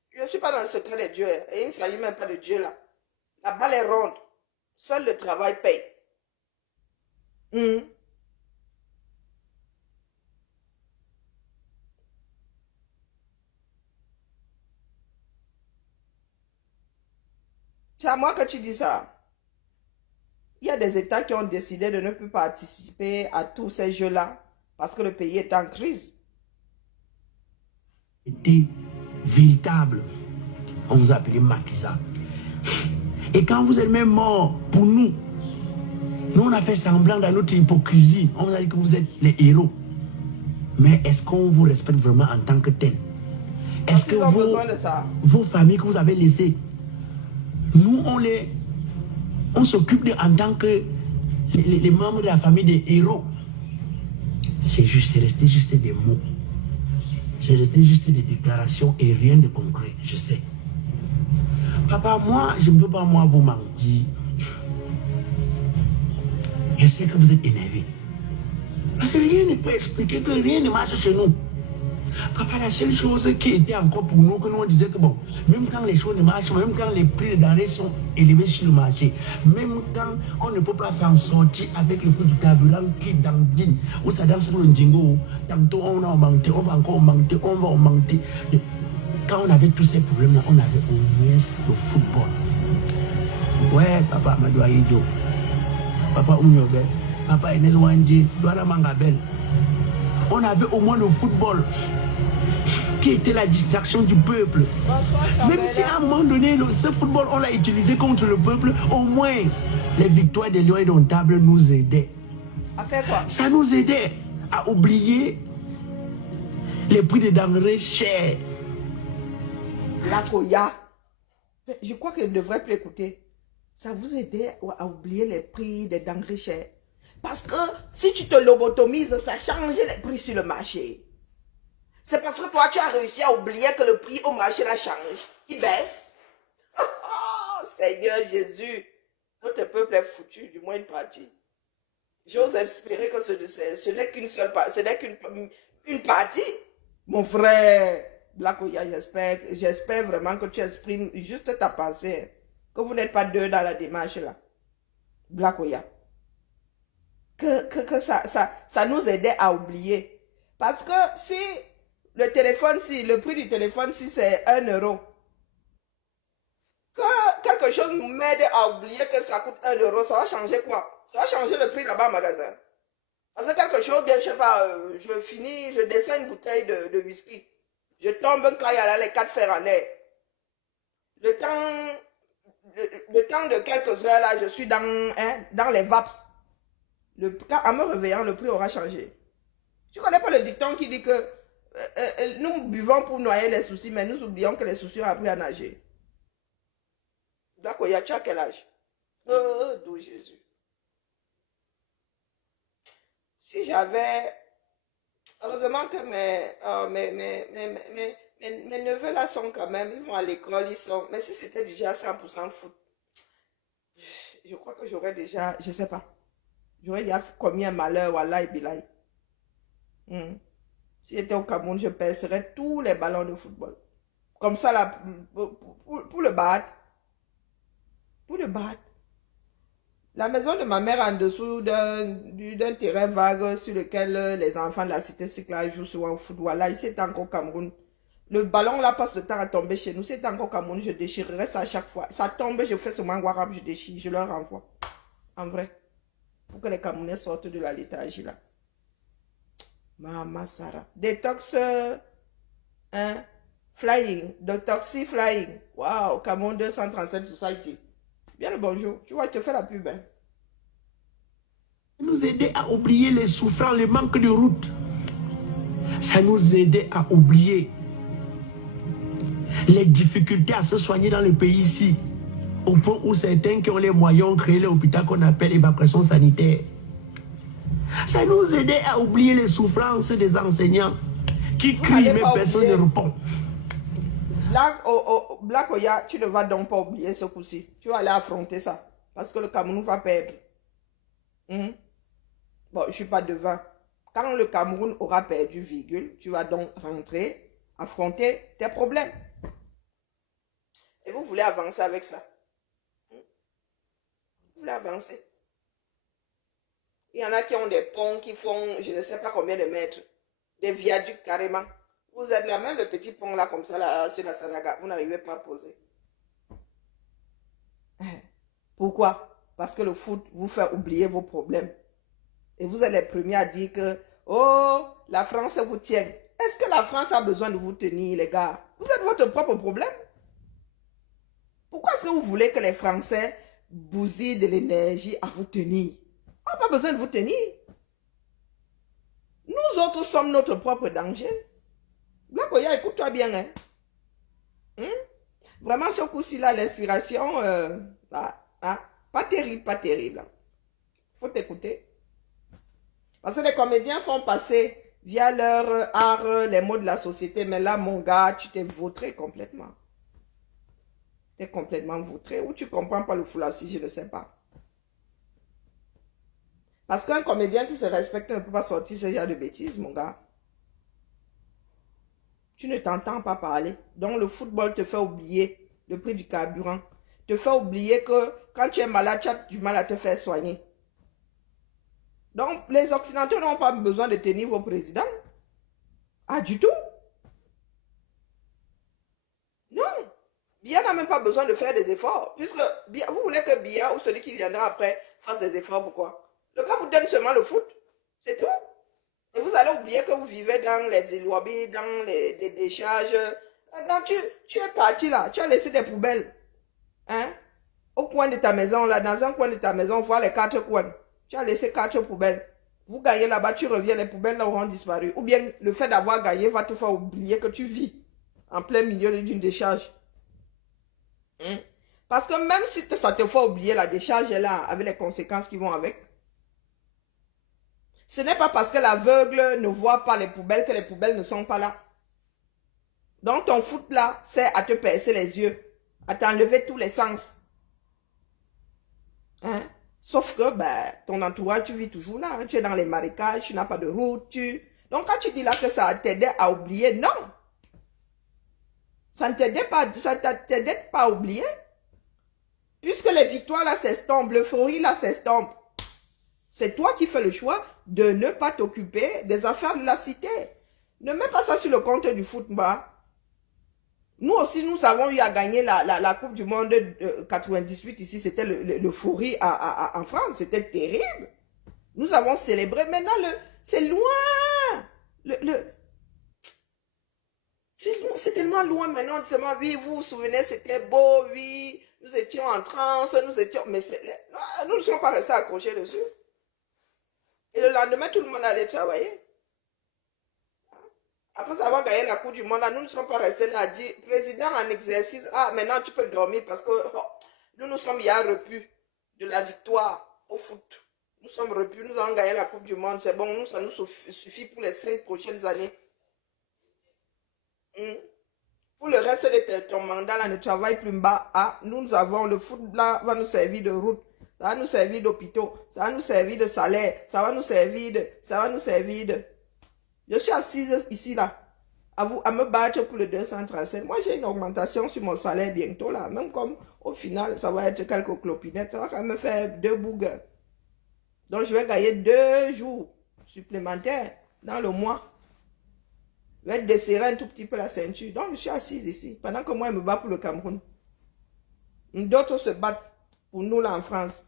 Je ne suis pas dans le secret des dieux. Et il ne s'agit même pas de Dieu là. La balle est ronde. Seul le travail paye. C'est à moi que tu dis ça. Il y a des États qui ont décidé de ne plus participer à tous ces jeux-là parce que le pays est en crise. C'était véritable. On vous appelait Macky Sall. Et quand vous êtes même mort pour nous, on a fait semblant dans notre hypocrisie. On vous a dit que vous êtes les héros. Mais est-ce qu'on vous respecte vraiment en tant que tel? Est-ce que vos familles que vous avez laissées, nous, on s'occupe en tant que les membres de la famille des héros? C'est resté juste des mots. C'est resté juste des déclarations et rien de concret, je sais. Papa, moi, je ne peux pas vous mentir. Je sais que vous êtes énervé. Parce que rien ne peut expliquer que rien ne marche chez nous. Papa, la seule chose qui était encore pour nous, que nous on disait que bon, même quand les choses ne marchent pas, même quand les prix de denrées sont élevés sur le marché, même quand on ne peut pas s'en sortir avec le prix du carburant qui dans jean, ou ça danse sur le jingo, tantôt on a augmenté, on va encore augmenter, on va augmenter. Quand on avait tous ces problèmes-là, on avait au moins le football. Ouais, papa Madouaïdo, papa Ounyobe, papa Enes Wandji, Douala Mangabel. On avait au moins le football. qui était la distraction du peuple. Bonsoir, Même si à un Chambella. moment donné, ce football, on l'a utilisé contre le peuple, au moins, les victoires des Lions indomptables nous aidaient. À faire quoi? Ça nous aidait à oublier les prix des denrées chers. La Koya. Je crois que je ne devrais plus écouter. Ça vous aidait à oublier les prix des denrées chères. Parce que si tu te lobotomises, ça change les prix sur le marché. C'est parce que toi, tu as réussi à oublier que le prix au marché là change. Il baisse. Oh, Seigneur Jésus, notre peuple est foutu, du moins une partie. J'ose espérer que ce n'est qu'une seule partie, ce n'est qu'une partie. Mon frère, Blakoya, j'espère vraiment que tu exprimes juste ta pensée. Que vous n'êtes pas deux dans la démarche là. Blakoya. Que ça nous aidait à oublier. Parce que si le téléphone, si le prix du téléphone, si c'est 1 euro, que quelque chose nous m'aide à oublier que ça coûte 1 euro, ça va changer quoi? Ça va changer le prix là-bas au magasin. Parce que quelque chose, bien, je sais pas, je descends une bouteille de whisky. Je tombe quand il y a là les 4 fers en l'air. Le temps de quelques heures là, je suis dans les vapes. En me réveillant, le prix aura changé. Tu connais pas le dicton qui dit que nous buvons pour noyer les soucis, mais nous oublions que les soucis ont appris à nager. D'accord, il y a tu as quel âge? D'où Jésus. Si j'avais... Heureusement que mes neveux là sont quand même, ils vont à l'école, ils sont... Mais si c'était déjà 100% foot, je crois que j'aurais déjà, je sais pas, j'aurais déjà commis un malheur, wallah et bilaï. Si j'étais au Cameroun, je percerais tous les ballons de football. Comme ça, là, pour le battre. Pour le battre. La maison de ma mère en dessous d'un terrain vague sur lequel les enfants de la cité cyclable jouent souvent au foot. Voilà, ici c'est encore au Cameroun. Le ballon là passe le temps à tomber chez nous. C'est encore au Cameroun, je déchirerai ça à chaque fois. Ça tombe, je fais ce mangouarab, je déchire, je leur renvoie. En vrai. Pour que les Camerounais sortent de la léthargie là. Mama Sarah. Détox flying. Détoxy flying. Wow, Cameroun 237 Society. Bien le bonjour. Tu vois, je te fais la pub. Hein. Ça nous aidait à oublier les souffrances, le manque de route. Ça nous aidait à oublier les difficultés à se soigner dans le pays ici. Au point où certains qui ont les moyens ont créé l'hôpital qu'on appelle évacuation sanitaire. Ça nous aidait à oublier les souffrances des enseignants qui crient mais personne ne répond. Black Oya, tu ne vas donc pas oublier ce coup-ci. Tu vas aller affronter ça. Parce que le Cameroun va perdre. Bon, je ne suis pas devant. Quand le Cameroun aura perdu, virgule, tu vas donc rentrer, affronter tes problèmes. Et vous voulez avancer avec ça. Vous voulez avancer. Il y en a qui ont des ponts qui font, je ne sais pas combien de mètres. Des viaducs carrément. Vous êtes là, même le petit pont là, comme ça, là, sur la Sanaga, vous n'arrivez pas à poser. Pourquoi? Parce que le foot vous fait oublier vos problèmes. Et vous êtes les premiers à dire que, oh, la France vous tient. Est-ce que la France a besoin de vous tenir, les gars? Vous êtes votre propre problème. Pourquoi est-ce que vous voulez que les Français bousillent de l'énergie à vous tenir? On n'a pas besoin de vous tenir. Nous autres sommes notre propre danger. Black Oya, écoute-toi bien. Hein? Vraiment, ce coup-ci, là, l'inspiration, pas terrible, pas terrible. Faut t'écouter. Parce que les comédiens font passer via leur art les mots de la société. Mais là, mon gars, tu t'es vautré complètement. Tu es complètement vautré. Ou tu comprends pas le foulassi, je ne sais pas. Parce qu'un comédien qui se respecte ne peut pas sortir ce genre de bêtises, mon gars. Tu ne t'entends pas parler. Donc le football te fait oublier le prix du carburant. Te fait oublier que quand tu es malade, tu as du mal à te faire soigner. Donc les Occidentaux n'ont pas besoin de tenir vos présidents. Ah, du tout. Non. Biya n'a même pas besoin de faire des efforts. Puisque vous voulez que Biya ou celui qui viendra après fasse des efforts, pourquoi? Le gars vous donne seulement le foot. C'est tout. Et vous allez oublier que vous vivez dans les Iloabi, dans les décharges. Donc, tu es parti là, tu as laissé des poubelles. Hein? Au coin de ta maison, là, dans un coin de ta maison, voir les 4 coins. Tu as laissé 4 poubelles. Vous gagnez là-bas, tu reviens, les poubelles là auront disparu. Ou bien le fait d'avoir gagné va te faire oublier que tu vis en plein milieu d'une décharge. Hein? Parce que même si ça te fait oublier, la décharge est là avec les conséquences qui vont avec. Ce n'est pas parce que l'aveugle ne voit pas les poubelles que les poubelles ne sont pas là. Donc ton foot là, c'est à te percer les yeux, à t'enlever tous les sens. Hein? Sauf que ton entourage, tu vis toujours là. Hein? Tu es dans les marécages, tu n'as pas de route. Donc quand tu dis là que ça t'aidait à oublier, non. Ça ne t'aidait pas à oublier. Puisque les victoires là s'estompent, l'euphorie là s'estompe. C'est toi qui fais le choix de ne pas t'occuper des affaires de la cité. Ne mets pas ça sur le compte du football. Nous aussi, nous avons eu à gagner la Coupe du Monde 98 ici. C'était l'euphorie en France. C'était terrible. Nous avons célébré. Maintenant, c'est loin. C'est tellement loin maintenant. Seulement, oui, vous vous souvenez, c'était beau, oui. Nous étions en transe, nous étions... Mais nous ne sommes pas restés accrochés dessus. Et le lendemain, tout le monde allait travailler. Après avoir gagné la Coupe du Monde, là, nous ne sommes pas restés là à dire, président en exercice, ah, maintenant tu peux dormir parce que nous sommes hier repus de la victoire au foot. Nous sommes repus, nous avons gagné la Coupe du Monde, c'est bon, ça nous suffit pour les 5 prochaines années. Pour le reste de ton mandat, là, ne travaille plus bas. Ah, nous avons le foot là, va nous servir de route. Ça va nous servir d'hôpitaux, ça va nous servir de salaire, ça va nous servir de... Je suis assise ici là, à me battre pour le 237. Moi j'ai une augmentation sur mon salaire bientôt là, même comme au final ça va être quelques clopinettes, ça va quand même me faire 2 bougues. Donc je vais gagner 2 jours supplémentaires dans le mois. Je vais desserrer un tout petit peu la ceinture. Donc je suis assise ici, pendant que moi je me bats pour le Cameroun. D'autres se battent pour nous là en France.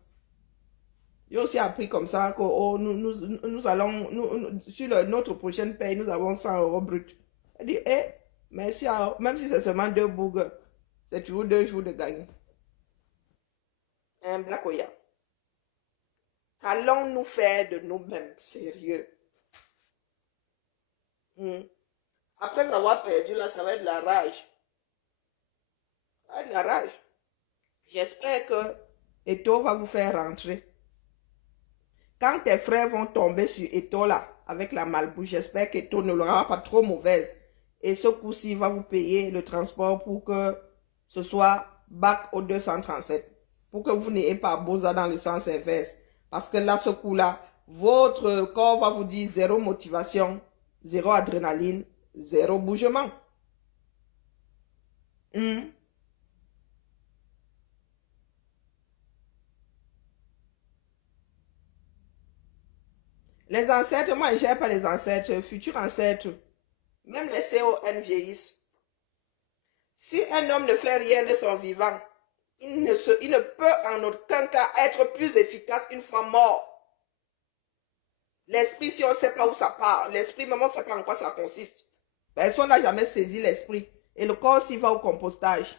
J'ai aussi appris comme ça que nous allons, sur notre prochaine paye, nous avons 100 € brut. Elle dit, merci, même si c'est seulement 2 bougues, c'est toujours 2 jours de gagner. Un Black Oya. Allons-nous faire de nous-mêmes sérieux? Après avoir perdu là, ça va être la rage. Ça va être la rage. J'espère que Eto va vous faire rentrer. Quand tes frères vont tomber sur Eto là, avec la malbouche, j'espère qu'Eto ne l'aura pas trop mauvaise. Et ce coup-ci, va vous payer le transport pour que ce soit bac au 237. Pour que vous n'ayez pas Boza dans le sens inverse. Parce que là, ce coup-là, votre corps va vous dire 0 motivation, 0 adrénaline, 0 bougement. Les ancêtres, moi, je n'aime pas les ancêtres, futurs ancêtres. Même les CON vieillissent. Si un homme ne fait rien de son vivant, il ne peut en aucun cas être plus efficace une fois mort. L'esprit, si on ne sait pas où ça part, l'esprit, même on ne sait pas en quoi ça consiste. Personne n'a jamais saisi l'esprit. Et le corps s'y va au compostage.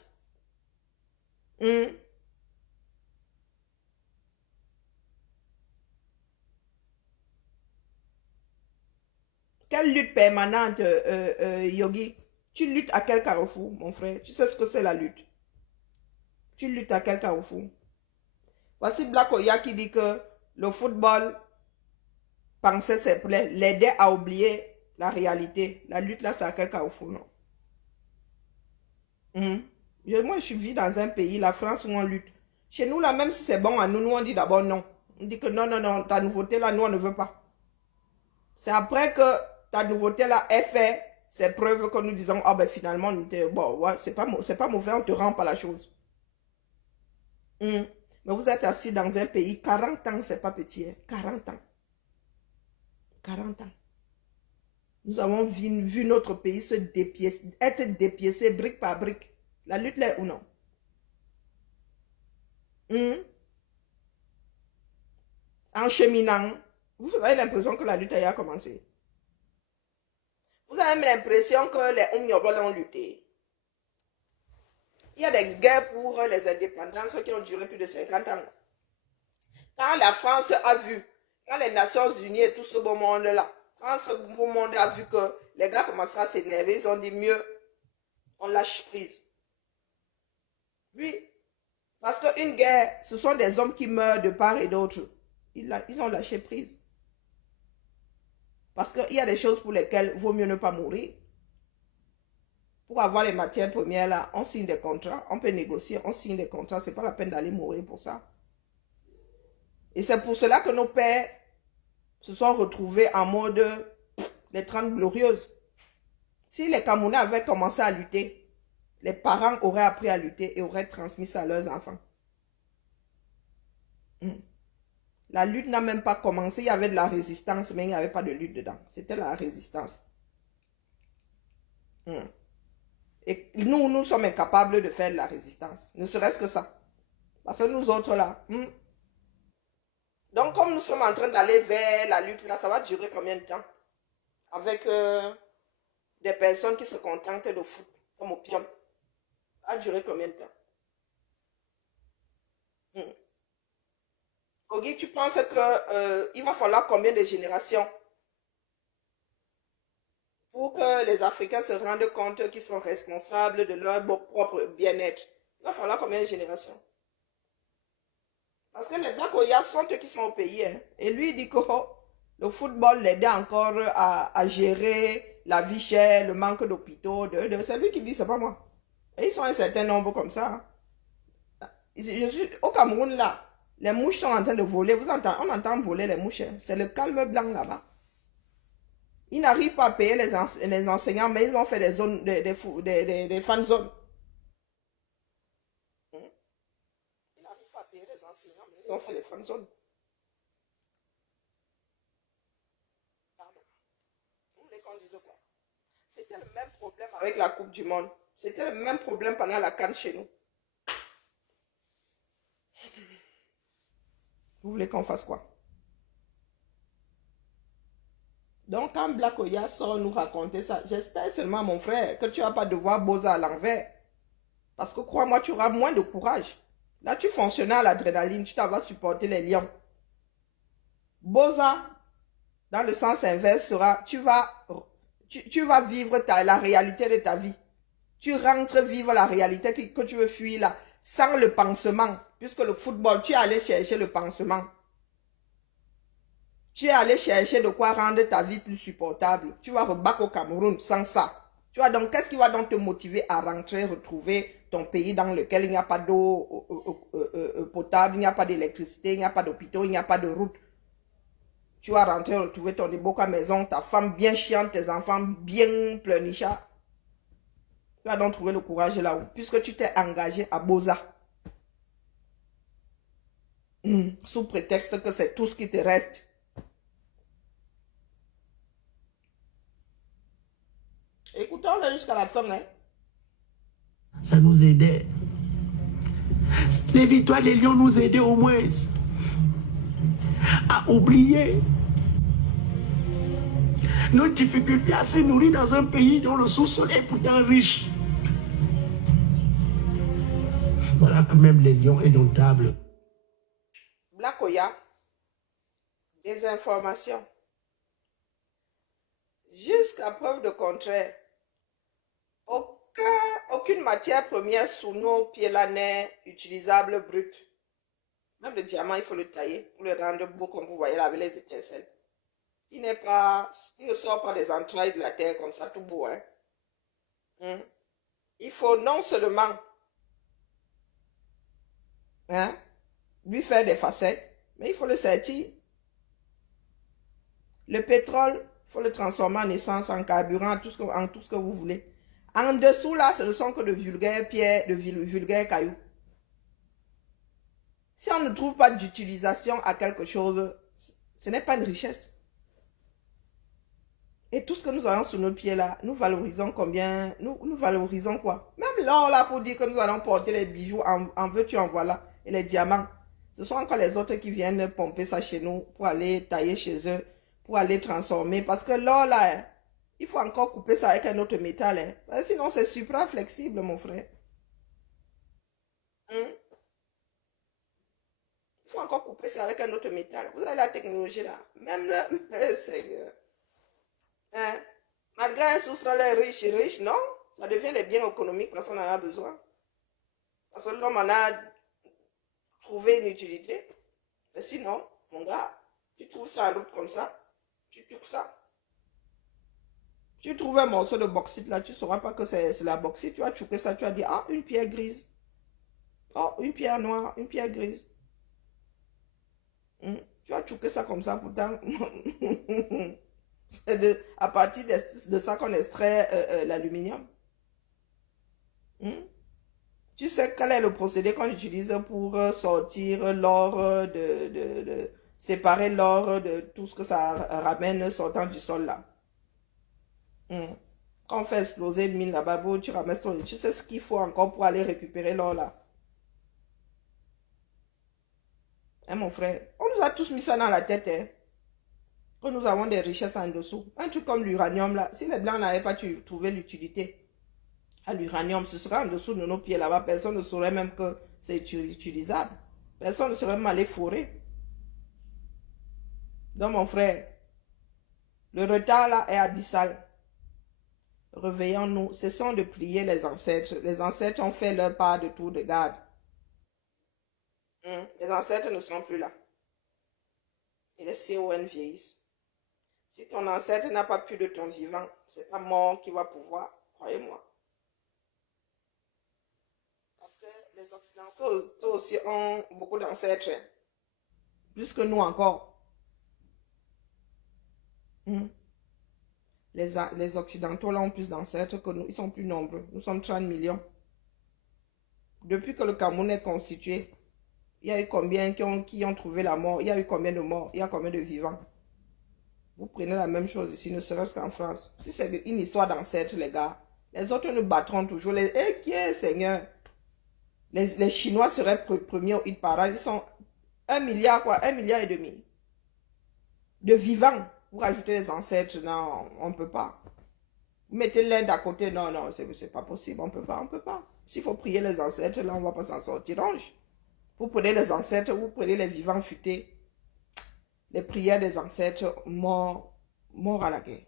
Quelle lutte permanente, Yogi? Tu luttes à quel carrefour, mon frère? Tu sais ce que c'est la lutte? Tu luttes à quel carrefour? Voici Black Oya qui dit que le football pensait ses plaies, l'aidait à oublier la réalité. La lutte là, c'est à quel carrefour, non? Moi, je vis dans un pays, la France, où on lutte. Chez nous, là, même si c'est bon à nous, on dit d'abord non. On dit que non, non, non, ta nouveauté là, nous, on ne veut pas. C'est après que ta nouveauté là est faite, c'est preuve que nous disons, ah ben finalement, bon, ouais, c'est pas mauvais, on te rend pas la chose. Mais vous êtes assis dans un pays, 40 ans, c'est pas petit, hein, 40 ans. 40 ans. Nous avons vu notre pays se dépiécer, être dépiécé brique par brique. La lutte là ou non? En cheminant, vous avez l'impression que la lutte a commencé. Vous avez même l'impression que les Oumnioblols ont lutté. Il y a des guerres pour les indépendances qui ont duré plus de 50 ans. Quand la France a vu, quand les Nations Unies et tout ce beau monde-là, quand ce beau monde a vu que les gars commençaient à s'énerver, ils ont dit mieux, on lâche prise. Oui, parce qu'une guerre, ce sont des hommes qui meurent de part et d'autre. Ils ont lâché prise. Parce qu'il y a des choses pour lesquelles il vaut mieux ne pas mourir. Pour avoir les matières premières là, on signe des contrats, on peut négocier, on signe des contrats, c'est pas la peine d'aller mourir pour ça. Et c'est pour cela que nos pères se sont retrouvés en mode les 30 glorieuses. Si les Camerounais avaient commencé à lutter, les parents auraient appris à lutter et auraient transmis ça à leurs enfants. La lutte n'a même pas commencé, il y avait de la résistance, mais il n'y avait pas de lutte dedans. C'était la résistance. Et nous sommes incapables de faire de la résistance. Ne serait-ce que ça. Parce que nous autres là. Donc comme nous sommes en train d'aller vers la lutte là, ça va durer combien de temps? Avec des personnes qui se contentent de foot, comme au pion. Ça va durer combien de temps? Ogi, tu penses que il va falloir combien de générations pour que les Africains se rendent compte qu'ils sont responsables de leur propre bien-être? Il va falloir combien de générations? Parce que les Black Oya sont eux qui sont au pays. Hein. Et lui, il dit que le football l'aide encore à gérer la vie chère, le manque d'hôpitaux. C'est lui qui dit, c'est pas moi. Et ils sont un certain nombre comme ça. Hein. Je suis au Cameroun là. Les mouches sont en train de voler. On entend voler les mouches. Hein. C'est le calme blanc là-bas. Ils n'arrivent pas à payer les enseignants, mais ils ont fait des zones, des fan zones. Ils n'arrivent pas à payer les enseignants, mais ils ont fait des fan zones. Pardon. Vous voulez qu'on dise quoi? C'était le même problème avec la Coupe du Monde. C'était le même problème pendant la CAN chez nous. Vous voulez qu'on fasse quoi? Donc, quand Black Oya sort nous raconter ça, j'espère seulement, mon frère, que tu ne vas pas devoir Boza à l'envers. Parce que crois-moi, tu auras moins de courage. Là, tu fonctionnais à l'adrénaline, tu t'en vas supporter les lions. Boza, dans le sens inverse, sera, tu vas vivre la réalité de ta vie. Tu rentres vivre la réalité que tu veux fuir là, sans le pansement. Puisque le football, tu es allé chercher le pansement. Tu es allé chercher de quoi rendre ta vie plus supportable. Tu vas rebattre au Cameroun sans ça. Tu vois, donc, qu'est-ce qui va donc te motiver à rentrer, retrouver ton pays dans lequel il n'y a pas d'eau potable, il n'y a pas d'électricité, il n'y a pas d'hôpitaux, il n'y a pas de route. Tu vas rentrer, retrouver ton déboca maison, ta femme bien chiante, tes enfants bien pleurnichards. Tu vas donc trouver le courage là-haut, puisque tu t'es engagé à Boza. Sous prétexte que c'est tout ce qui te reste. Écoutons-le jusqu'à la fin. Hein. Ça nous aidait. Les victoires des Lions nous aidaient au moins à oublier nos difficultés à se nourrir dans un pays dont le sous-sol est pourtant riche. Voilà que même les lions indomptables. Black Oya, des informations. Jusqu'à preuve de contraire, aucune matière première sous nos pieds là n'est utilisable brut. Même le diamant, il faut le tailler pour le rendre beau comme vous voyez là avec les étincelles. Il ne sort pas des entrailles de la terre comme ça tout beau. Hein? Il faut non seulement lui faire des facettes, mais il faut le sertir. Le pétrole, il faut le transformer en essence, en carburant, en tout ce que vous voulez. En dessous, là, ce ne sont que de vulgaires pierres, de vulgaires cailloux. Si on ne trouve pas d'utilisation à quelque chose, ce n'est pas une richesse. Et tout ce que nous avons sous nos pieds là, nous valorisons combien? Nous valorisons quoi? Même l'or là, pour dire que nous allons porter les bijoux, en veux-tu, en voilà, et les diamants. Ce sont encore les autres qui viennent pomper ça chez nous pour aller tailler chez eux, pour aller transformer. Parce que l'or là, Il faut encore couper ça avec un autre métal. Hein. Sinon, c'est supra flexible, mon frère. Hein? Il faut encore couper ça avec un autre métal. Vous avez la technologie là. Même le... Seigneur. Hein? Malgré un sous-salaire riche, non? Ça devient les biens économiques parce qu'on en a besoin. Parce que l'homme en a trouvé une utilité. Mais sinon, mon gars, tu trouves ça en route comme ça. Tu trouves ça. Tu trouves un morceau de bauxite là, tu ne sauras pas que c'est la bauxite. Tu vas chouquer ça, tu vas dire, ah, une pierre grise. Oh, une pierre noire, une pierre grise. Tu vas chouquer ça comme ça, pourtant. C'est à partir de ça qu'on extrait l'aluminium. Tu sais quel est le procédé qu'on utilise pour sortir l'or, séparer l'or de tout ce que ça ramène sortant du sol là. Quand on fait exploser une mine là-bas, tu ramasses ton... Tu sais ce qu'il faut encore pour aller récupérer l'or là. Hein, mon frère? On nous a tous mis ça dans la tête, hein. Que nous avons des richesses en dessous. Un truc comme l'uranium là, si les blancs n'avaient pas trouvé l'utilité à l'uranium, ce serait en dessous de nos pieds là-bas. Personne ne saurait même que c'est utilisable. Personne ne serait même allé fourrer. Donc mon frère, le retard là est abyssal. Réveillons-nous, cessons de prier les ancêtres. Les ancêtres ont fait leur part de tour de garde. Les ancêtres ne sont plus là. Et les CON vieillissent. Si ton ancêtre n'a pas pu de ton vivant, c'est pas mort qui va pouvoir, croyez-moi. Parce que les Occidentaux aussi ont beaucoup d'ancêtres. Plus que nous encore. Les Occidentaux là ont plus d'ancêtres que nous. Ils sont plus nombreux. Nous sommes 30 millions. Depuis que le Cameroun est constitué, il y a eu combien qui ont trouvé la mort? Il y a eu combien de morts? Il y a combien de vivants? Vous prenez la même chose ici, ne serait-ce qu'en France. Si c'est une histoire d'ancêtres, les gars, les autres nous battront toujours. Qui est Seigneur? Les Chinois seraient premiers au hit parade. Ils sont 1 milliard, quoi, 1,5 milliard de vivants. Vous rajoutez les ancêtres, non, on ne peut pas. Vous mettez l'Inde à côté, non, non, c'est pas possible, on ne peut pas, on ne peut pas. S'il faut prier les ancêtres, là, on ne va pas s'en sortir. Vous prenez les ancêtres, vous prenez les vivants futés. Les prières des ancêtres morts à la guerre.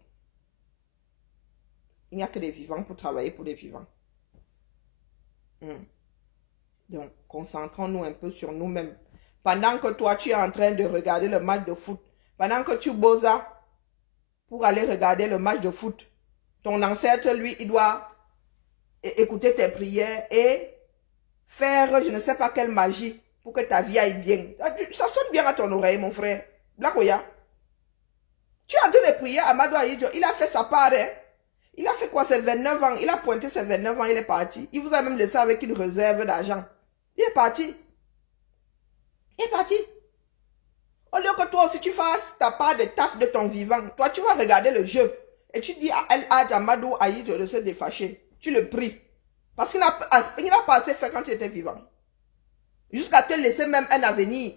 Il n'y a que des vivants pour travailler pour les vivants. Donc, concentrons-nous un peu sur nous-mêmes. Pendant que toi, tu es en train de regarder le match de foot, pendant que tu bosses pour aller regarder le match de foot, ton ancêtre, lui, il doit écouter tes prières et faire je ne sais pas quelle magie pour que ta vie aille bien. Ça sonne bien à ton oreille, mon frère. Black Oya. Tu as de les prières, Amadou Ahidjo, il a fait sa part, hein? Il a fait quoi, ses 29 ans? Il a pointé ses 29 ans, il est parti. Il vous a même laissé avec une réserve d'argent. Il est parti. Il est parti. Au lieu que toi aussi tu fasses ta part de taf de ton vivant, toi tu vas regarder le jeu. Et tu dis à El Hadj Amadou Ahidjo de se défâcher. Tu le pries. Parce qu'il n'a pas assez fait quand tu étais vivant. Jusqu'à te laisser même un avenir.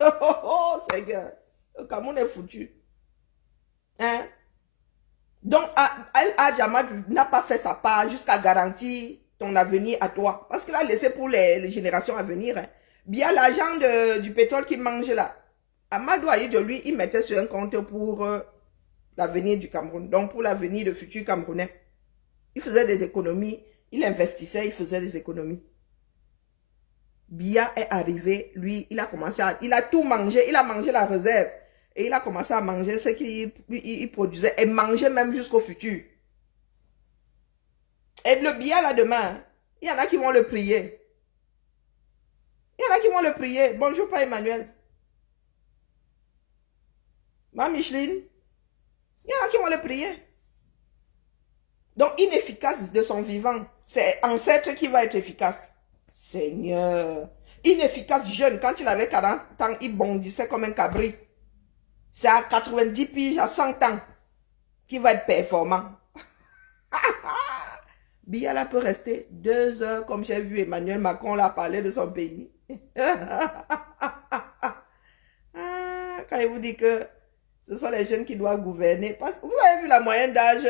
Oh, Seigneur. Le Cameroun est foutu. Hein? Donc, El Hadj Amadou n'a pas fait sa part jusqu'à garantir ton avenir à toi. Parce qu'il a laissé pour les générations à venir. Hein. Bien l'argent du pétrole qu'il mange là. Amadou Ahidjo, lui, il mettait sur un compte pour l'avenir du Cameroun. Donc, pour l'avenir de futurs Camerounais. Il faisait des économies. Il investissait, il faisait des économies. Biya est arrivé, lui, il a commencé à... Il a tout mangé, il a mangé la réserve. Et il a commencé à manger ce qu'il produisait. Et manger même jusqu'au futur. Et le Biya, là, demain, il y en a qui vont le prier. Il y en a qui vont le prier. Bonjour, Père Emmanuel. Ma Micheline. Il y en a qui vont le prier. Donc, inefficace de son vivant. C'est ancêtre qui va être efficace. Seigneur. Inefficace jeune. Quand il avait 40 ans, il bondissait comme un cabri. C'est à 90 piges, à 100 ans, qu'il va être performant. Biala peut rester 2 heures, comme j'ai vu Emmanuel Macron là parler de son pays. Quand il vous dit que Ce sont les jeunes qui doivent gouverner. Vous avez vu la moyenne d'âge,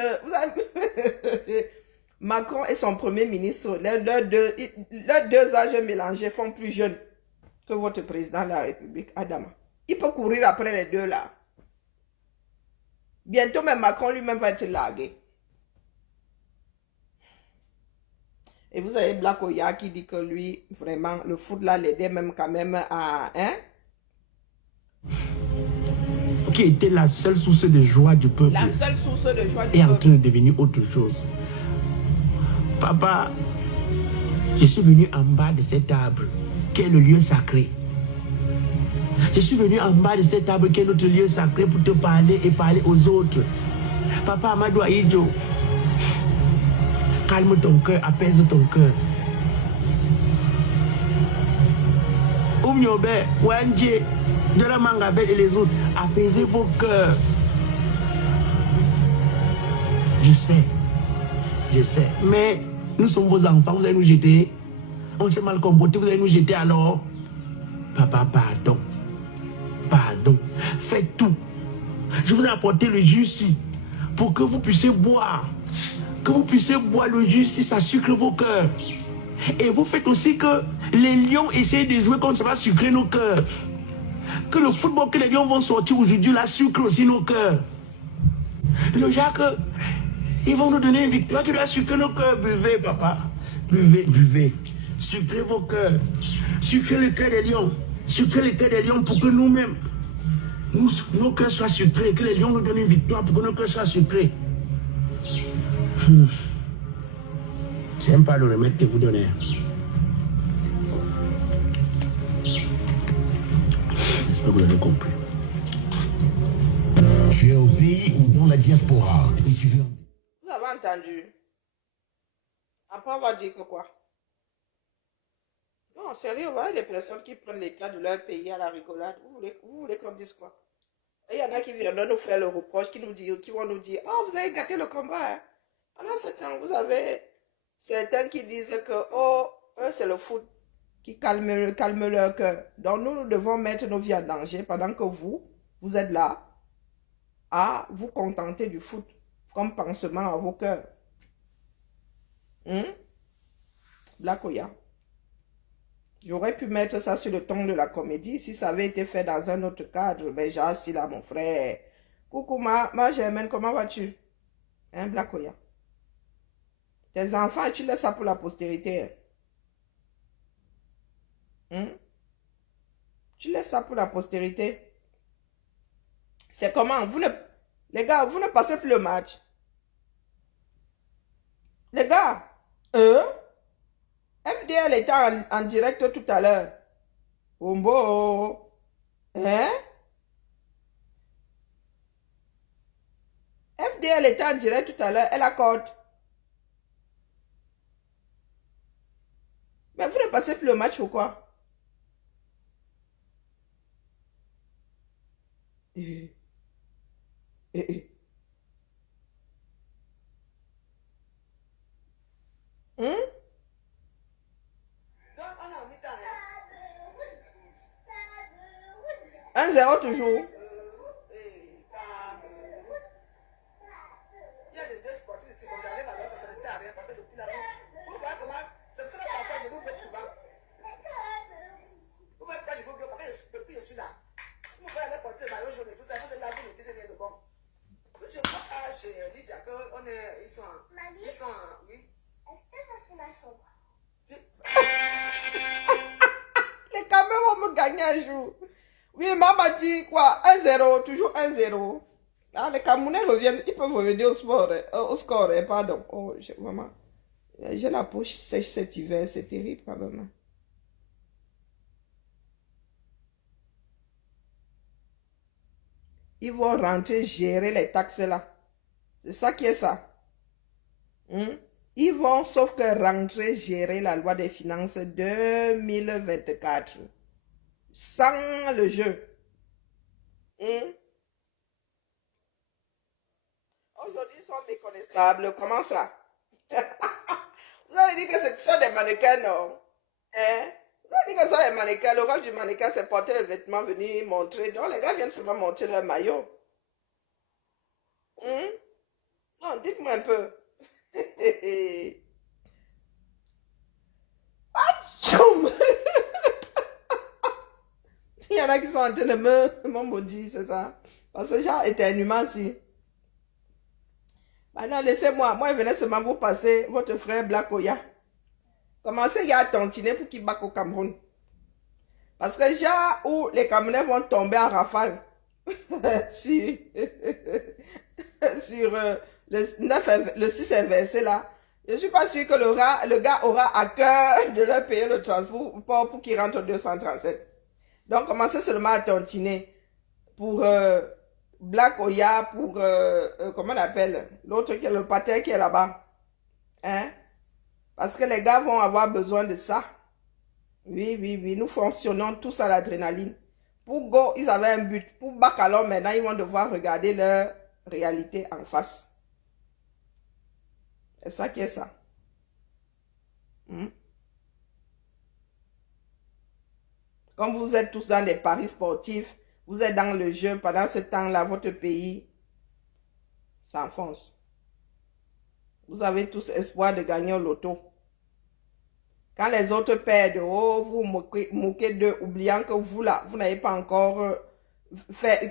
Macron et son premier ministre, leurs deux âges mélangés font plus jeunes que votre président de la République, Adama. Il peut courir après les deux là. Bientôt même Macron lui-même va être largué. Et vous avez Black Oya qui dit que lui, vraiment, le foot là l'aidait même quand même à... Hein? Qui était la seule source de joie du peuple. La seule source de joie du est peuple. en train de devenir autre chose. Papa, je suis venu en bas de cet arbre qui est le lieu sacré. Je suis venu en bas de cet arbre qui est notre lieu sacré pour te parler et parler aux autres. Papa Amadou Aïdjo, calme ton cœur, apaise ton cœur. Oumniobe, Wandje, Doramangabel et les autres, apaisez vos cœurs. Je sais, mais nous sommes vos enfants, vous allez nous jeter. On s'est mal comporté, vous allez nous jeter alors. Papa, pardon. Faites tout. Je vous ai apporté le jus ici pour que vous puissiez boire. Que vous puissiez boire le jus ici, ça sucre vos cœurs. Et vous faites aussi que les lions essayent de jouer comme ça va sucrer nos cœurs. Que le football que les lions vont sortir aujourd'hui, là, sucre aussi nos cœurs. Le Jacques, ils vont nous donner une victoire qui doit sucrer nos cœurs. Buvez, papa. Buvez. Sucrez vos cœurs. Sucrez le cœur des lions. Sucrez le cœur des lions pour que nous-mêmes, nos cœurs soient sucrés. Que les lions nous donnent une victoire pour que nos cœurs soient sucrés. C'est même pas le remède que vous donnez. J'espère que vous avez compris. Tu es au pays ou dans la diaspora et tu veux... Vous avez entendu? Après, on va dire que quoi? Non, sérieux, voilà des personnes qui prennent l'état de leur pays à la rigolade. Vous voulez qu'on dise quoi? Et il y en a qui viennent nous faire le reproche, qui vont nous dire, oh, vous avez gâté le combat. Hein? Pendant ce temps, vous avez certains qui disent que, oh, c'est le foot qui calme leur cœur. Donc, nous devons mettre nos vies en danger pendant que vous êtes là à vous contenter du foot comme pansement à vos cœurs. Black Oya. J'aurais pu mettre ça sur le ton de la comédie si ça avait été fait dans un autre cadre. Mais j'ai assis là, mon frère. Coucou, ma Germaine, comment vas-tu? Hein, Black Oya? Tes enfants, tu laisses ça pour la postérité. Tu laisses ça pour la postérité. C'est comment? Les gars, vous ne passez plus le match. Les gars, FDL était en direct tout à l'heure. Bombo. Hein? FDL était en direct tout à l'heure. Elle accorde. Mais vous ne passez plus le match ou quoi? Un 0 toujours. Il y a des deux sportifs ici, comme j'arrive à l'heure, ça ne sert à rien parce que depuis la nuit. Vous voyez comment? C'est pour ça que parfois je vous bloque souvent. Vous voyez pourquoi je vous bloque? Parce que depuis je suis là. Vous voyez aller porter le maillot jaune et tout ça, vous êtes là, vous ne dites rien de bon. Je vois chez Lydia qu'ils sont oui. Est-ce que ça c'est ma chambre? Les caméras vont me gagner un jour. Oui, maman dit quoi? 1-0, toujours 1-0. Ah, les Camerounais reviennent, ils peuvent revenir au sport, au score, pardon. Oh, maman, j'ai la poche sèche cet hiver, c'est terrible quand même. Ils vont rentrer gérer les taxes là. C'est ça qui est ça. Ils vont, sauf que rentrer gérer la loi des finances 2024. Sans le jeu. Aujourd'hui, ils sont méconnaissables. Comment ça? Vous avez dit que ce sont des mannequins, non? Hein? Vous avez dit que ce sont des mannequins. Le rôle du mannequin, c'est porter les vêtements, venir montrer. Donc, les gars viennent souvent montrer leur maillot. Non, dites-moi un peu. Atchoum. Il y en a qui sont en train de me maudire, c'est ça. Parce que j'ai éternuement si. Maintenant, laissez-moi. Moi, je venais seulement vous passer votre frère Black Oya. Commencez à tontiner pour qu'il batte au Cameroun. Parce que j'ai où les Camerounais vont tomber en rafale. sur le 6 inversé là. Je ne suis pas sûr que le gars aura à cœur de leur payer le transport pour qu'il rentre au 237. Donc, commencez seulement à tontiner pour Black Oya, pour, comment on appelle, l'autre qui est le pater qui est là-bas. Hein? Parce que les gars vont avoir besoin de ça. Oui, oui, oui, nous fonctionnons tous à l'adrénaline. Pour Go, ils avaient un but. Pour Bacalor, maintenant, ils vont devoir regarder leur réalité en face. C'est ça qui est ça. Comme vous êtes tous dans des paris sportifs, vous êtes dans le jeu, pendant ce temps-là, votre pays s'enfonce. Vous avez tous espoir de gagner au loto. Quand les autres perdent, oh, vous moquez d'eux, oubliant que vous, là, vous n'avez pas encore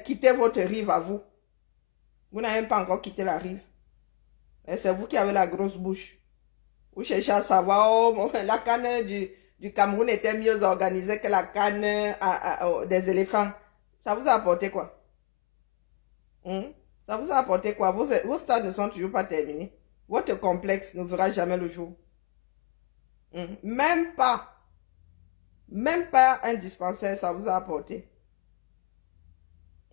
quitté votre rive à vous. Vous n'avez pas encore quitté la rive. C'est vous qui avez la grosse bouche. Vous cherchez à savoir, oh, la canne du Cameroun était mieux organisée que la canne des éléphants. Ça vous a apporté quoi? Ça vous a apporté quoi? Vos stades ne sont toujours pas terminés. Votre complexe ne verra jamais le jour. Même pas un dispensaire, ça vous a apporté.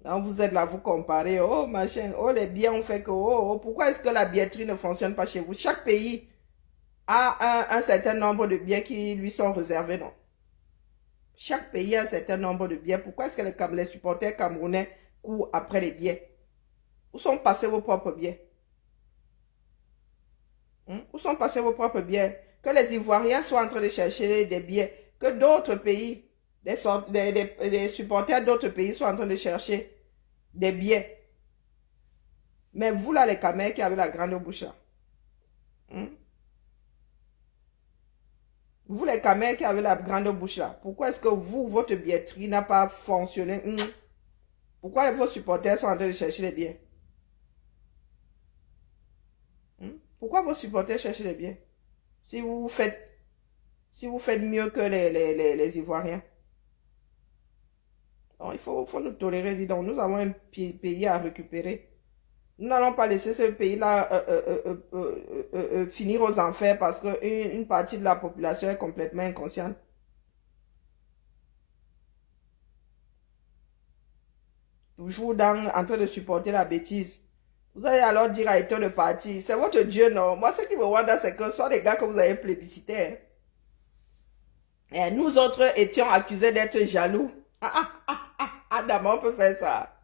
Donc vous êtes là, vous comparez, oh machin, oh les biens ont fait que, oh, pourquoi est-ce que la billetterie ne fonctionne pas chez vous? Chaque pays a un certain nombre de biens qui lui sont réservés, non? Chaque pays a un certain nombre de biens. Pourquoi est-ce que les supporters camerounais courent après les biens? Où sont passés vos propres biens? Où sont passés vos propres biens? Que les Ivoiriens soient en train de chercher des billets, que d'autres pays, des supporters d'autres pays soient en train de chercher des billets. Mais vous là, les Camerounais qui avez la grande bouche là. Vous les Camerounais qui avez la grande bouche là, pourquoi est-ce que vous, votre billetterie n'a pas fonctionné? Pourquoi vos supporters sont en train de chercher les billets? Pourquoi vos supporters cherchent les billets? Si vous faites mieux que les Ivoiriens. Donc, il faut nous tolérer, dis donc. Nous avons un pays à récupérer. Nous n'allons pas laisser ce pays-là finir aux enfers parce qu'une partie de la population est complètement inconsciente. Toujours en train de supporter la bêtise. Vous allez alors dire à Eto de partir. C'est votre Dieu, non? Moi, ce qui me wonder, c'est que ce sont les gars que vous avez plébiscités. Et nous autres étions accusés d'être jaloux. D'abord, on peut faire ça.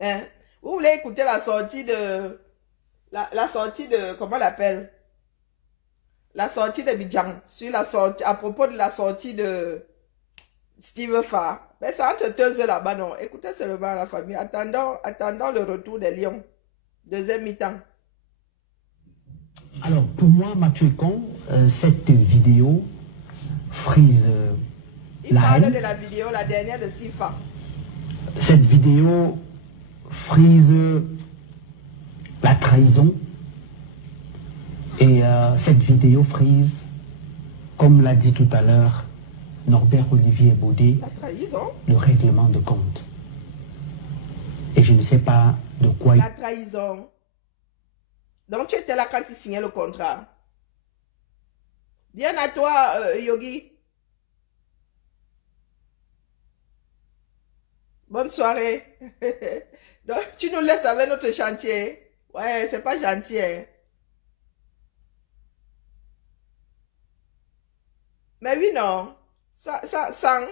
Hein? Vous voulez écouter la sortie de... La sortie de... Comment on l'appelle? La sortie de Bidjan. À propos de la sortie de Steve Farr. Mais c'est entre deux là-bas, non? Écoutez seulement la famille. Attendons le retour des Lions. Deuxième mi-temps. Alors, pour moi, Mathieu Con, cette vidéo frise Il parle de la vidéo, la dernière de Steve Farr. Cette vidéo frise la trahison. Et cette vidéo frise, comme l'a dit tout à l'heure Norbert Olivier Baudet, le règlement de compte. Et je ne sais pas de quoi... La trahison. Donc tu étais là quand il signait le contrat. Bien à toi, Yogi. Bonne soirée. Donc tu nous laisses avec notre chantier. Ouais, c'est pas gentil. Hein? Mais oui, non. Ça, hein?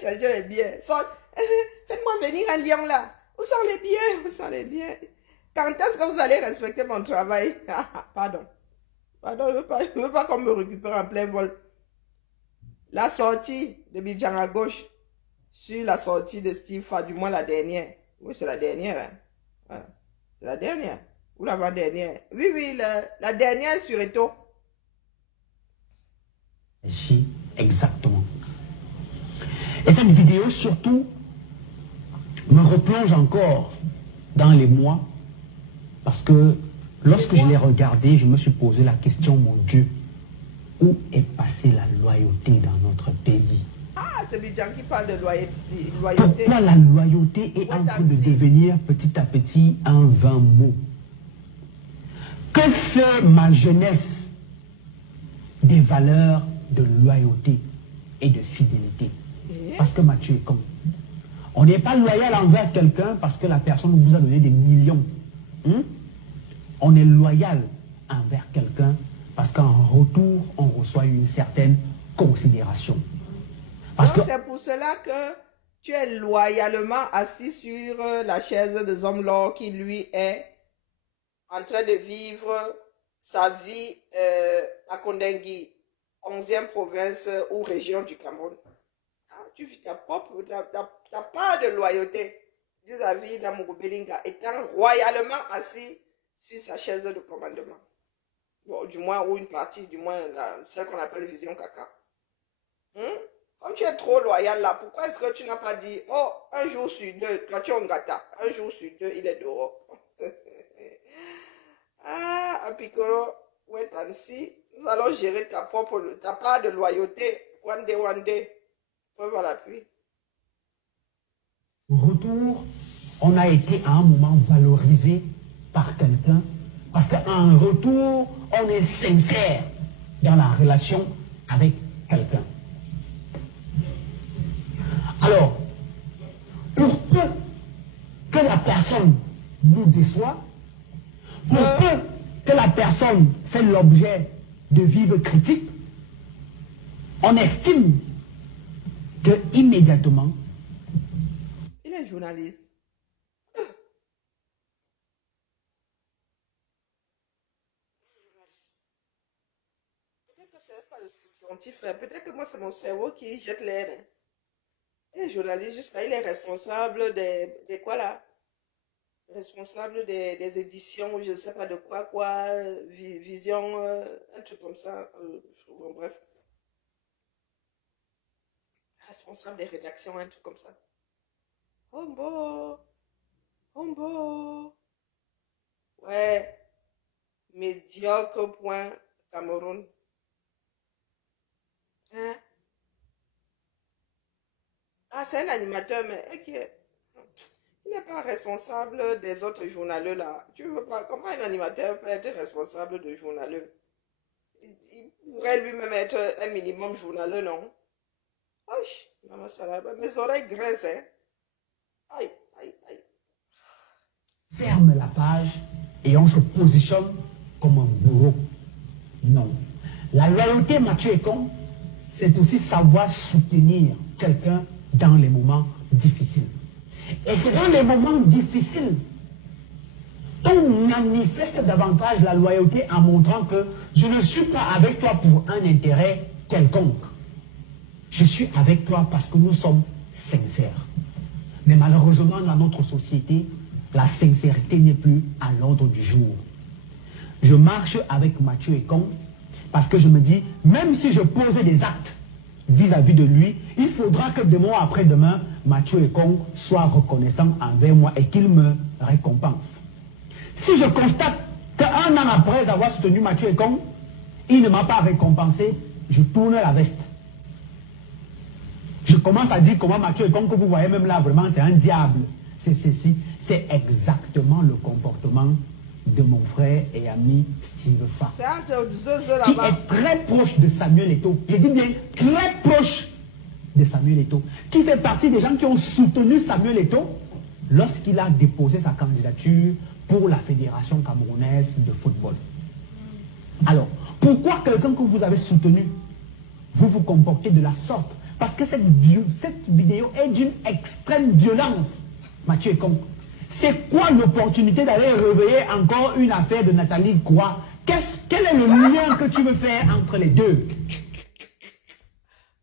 Changer les billets. Faites-moi venir un lion là. Où sont les billets? Où sont les billets? Quand est-ce que vous allez respecter mon travail? Pardon. Pardon, je veux pas qu'on me récupère en plein vol. La sortie de Bidjan à gauche sur la sortie de Steve Farr, du moins la dernière. Oui, c'est la dernière. Hein. Ouais. C'est la dernière. Ou l'avant-dernière. Oui, oui, la dernière sur Eto. Exactement. Et cette vidéo, surtout, me replonge encore dans les mois, parce que lorsque je l'ai regardée, je me suis posé la question, mon Dieu, où est passée la loyauté dans notre pays? Ah, c'est Bidjan qui parle de loyauté. Pourquoi la loyauté est en train de devenir petit à petit un vain mot? Que fait ma jeunesse des valeurs de loyauté et de fidélité? Parce que Mathieu est con. On n'est pas loyal envers quelqu'un parce que la personne vous a donné des millions. On est loyal envers quelqu'un parce qu'en retour, on reçoit une certaine considération. C'est pour cela que tu es loyalement assis sur la chaise de Zomlor qui lui est en train de vivre sa vie à Kondengui, 11e province ou région du Cameroun. Tu vis ta propre, ta part de loyauté vis-à-vis d'Amogo Belinga, étant royalement assis sur sa chaise de commandement. Bon, du moins, ou une partie, du moins, celle qu'on appelle Vision Caca. Comme tu es trop loyal là, pourquoi est-ce que tu n'as pas dit, oh, un jour sur deux, quand tu es un gâta, un jour sur deux, il est dehors. Ah, Apicoro, ouais, Tansi, nous allons gérer ta part de loyauté. One day. Voilà l'appui. Au retour, on a été à un moment valorisé par quelqu'un parce qu'en retour, on est sincère dans la relation avec quelqu'un. Alors, pour peu que la personne nous déçoit, pour peu que la personne fait l'objet de vives critiques, on estime que immédiatement, il est journaliste. Peut-être que c'est pas son petit frère. Peut-être que moi, c'est mon cerveau qui jette l'air. Il est journaliste jusqu'à, il est responsable des quoi là? Responsable des éditions, je ne sais pas de quoi, vision, un truc comme ça. Bon, bref. Responsable des rédactions, un truc comme ça. Hombo. Ouais. Médiocre point Cameroun. Hein? Ah, c'est un animateur, mais il n'est pas responsable des autres journaleux là. Tu veux pas, comment un animateur peut être responsable de journaleux? Il pourrait lui-même être un minimum journaleux, non? Aïe, maman salade, mes oreilles grincent, hein? Aïe. ferme la page et on se positionne comme un bourreau. Non. La loyauté, Mathieu Ekong, c'est aussi savoir soutenir quelqu'un dans les moments difficiles. Et c'est dans les moments difficiles qu'on manifeste davantage la loyauté en montrant que je ne suis pas avec toi pour un intérêt quelconque. Je suis avec toi parce que nous sommes sincères. Mais malheureusement, dans notre société, la sincérité n'est plus à l'ordre du jour. Je marche avec Mathieu Ekong parce que je me dis, même si je posais des actes vis-à-vis de lui, il faudra que demain ou après-demain, Mathieu Ekong soit reconnaissant envers moi et qu'il me récompense. Si je constate qu'un an après avoir soutenu Mathieu Ekong, il ne m'a pas récompensé, je tourne la veste. Je commence à dire comment Mathieu Ekong, que vous voyez même là, vraiment, c'est un diable. C'est ceci. C'est exactement le comportement de mon frère et ami Steve Fa, qui est très proche de Samuel Eto'o. Je dis bien très proche de Samuel Eto'o, qui fait partie des gens qui ont soutenu Samuel Eto'o lorsqu'il a déposé sa candidature pour la Fédération camerounaise de football. Alors, pourquoi quelqu'un que vous avez soutenu, vous vous comportez de la sorte? Parce que cette vidéo est d'une extrême violence, Mathieu Ekong. C'est quoi l'opportunité d'aller réveiller encore une affaire de Nathalie Croix? Quel est le lien que tu veux faire entre les deux?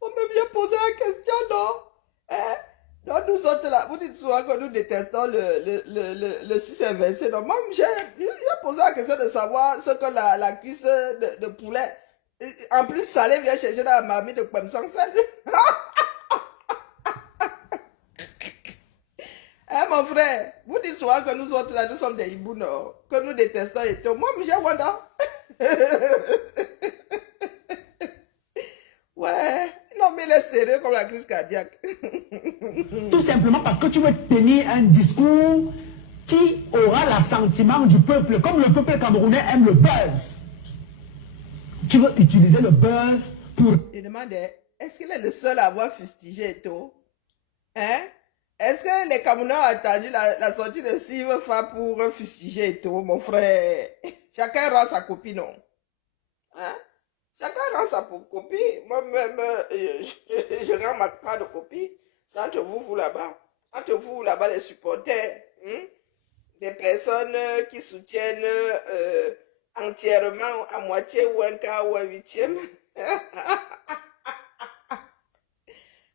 On me vient poser la question, non? Donc nous autres là, vous dites souvent que nous détestons le 6 inversé. Donc moi, j'ai posé la question de savoir ce que la cuisse de poulet, en plus salé, vient chercher dans la marmite de pomme sans sel. Hein, mon frère, vous dites souvent que nous autres là, nous sommes des hiboux, non? Que nous détestons et tout. Moi, j'ai Wanda. Ouais, non, mais il est sérieux comme la crise cardiaque. Tout simplement parce que tu veux tenir un discours qui aura l'assentiment du peuple, comme le peuple camerounais aime le buzz. Tu veux utiliser le buzz pour... Je demandais, est-ce qu'il est le seul à avoir fustigé et tout? Hein? Est-ce que les Camerounais ont attendu la sortie de Steve Fa pour fustiger et tout, mon frère? Chacun rend sa copie, non? Hein? Chacun rend sa copie. Moi-même, je rends ma part de copie. C'est entre vous là-bas. Entre vous là-bas, les supporters. Des personnes qui soutiennent entièrement, à moitié ou un quart ou un huitième.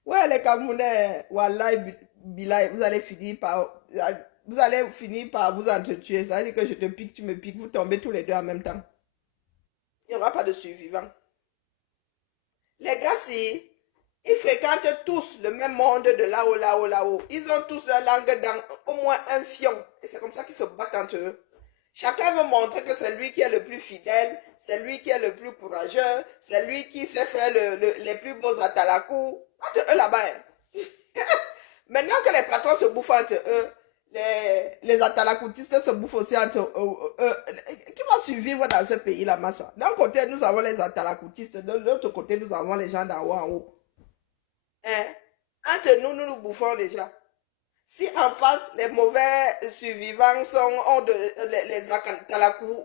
Ouais, les Camerounais, wallahi, billahi, vous allez finir par vous entretuer. Ça veut dire que je te pique, tu me piques, vous tombez tous les deux en même temps. Il n'y aura pas de survivants. Les gars, si, ils fréquentent tous le même monde de là-haut, là-haut, là-haut. Ils ont tous leur langue dans au moins un fion. Et c'est comme ça qu'ils se battent entre eux. Chacun veut montrer que c'est lui qui est le plus fidèle, c'est lui qui est le plus courageux, c'est lui qui sait faire les plus beaux atalakou. Entre eux là-bas. Maintenant que les patrons se bouffent entre eux, les atalakoutistes se bouffent aussi entre eux. Qui va survivre dans ce pays-là, Massa? D'un côté, nous avons les atalakoutistes, de l'autre côté, nous avons les gens d'en haut en haut. Hein? Entre nous, nous nous bouffons déjà. Si en face, les mauvais survivants ont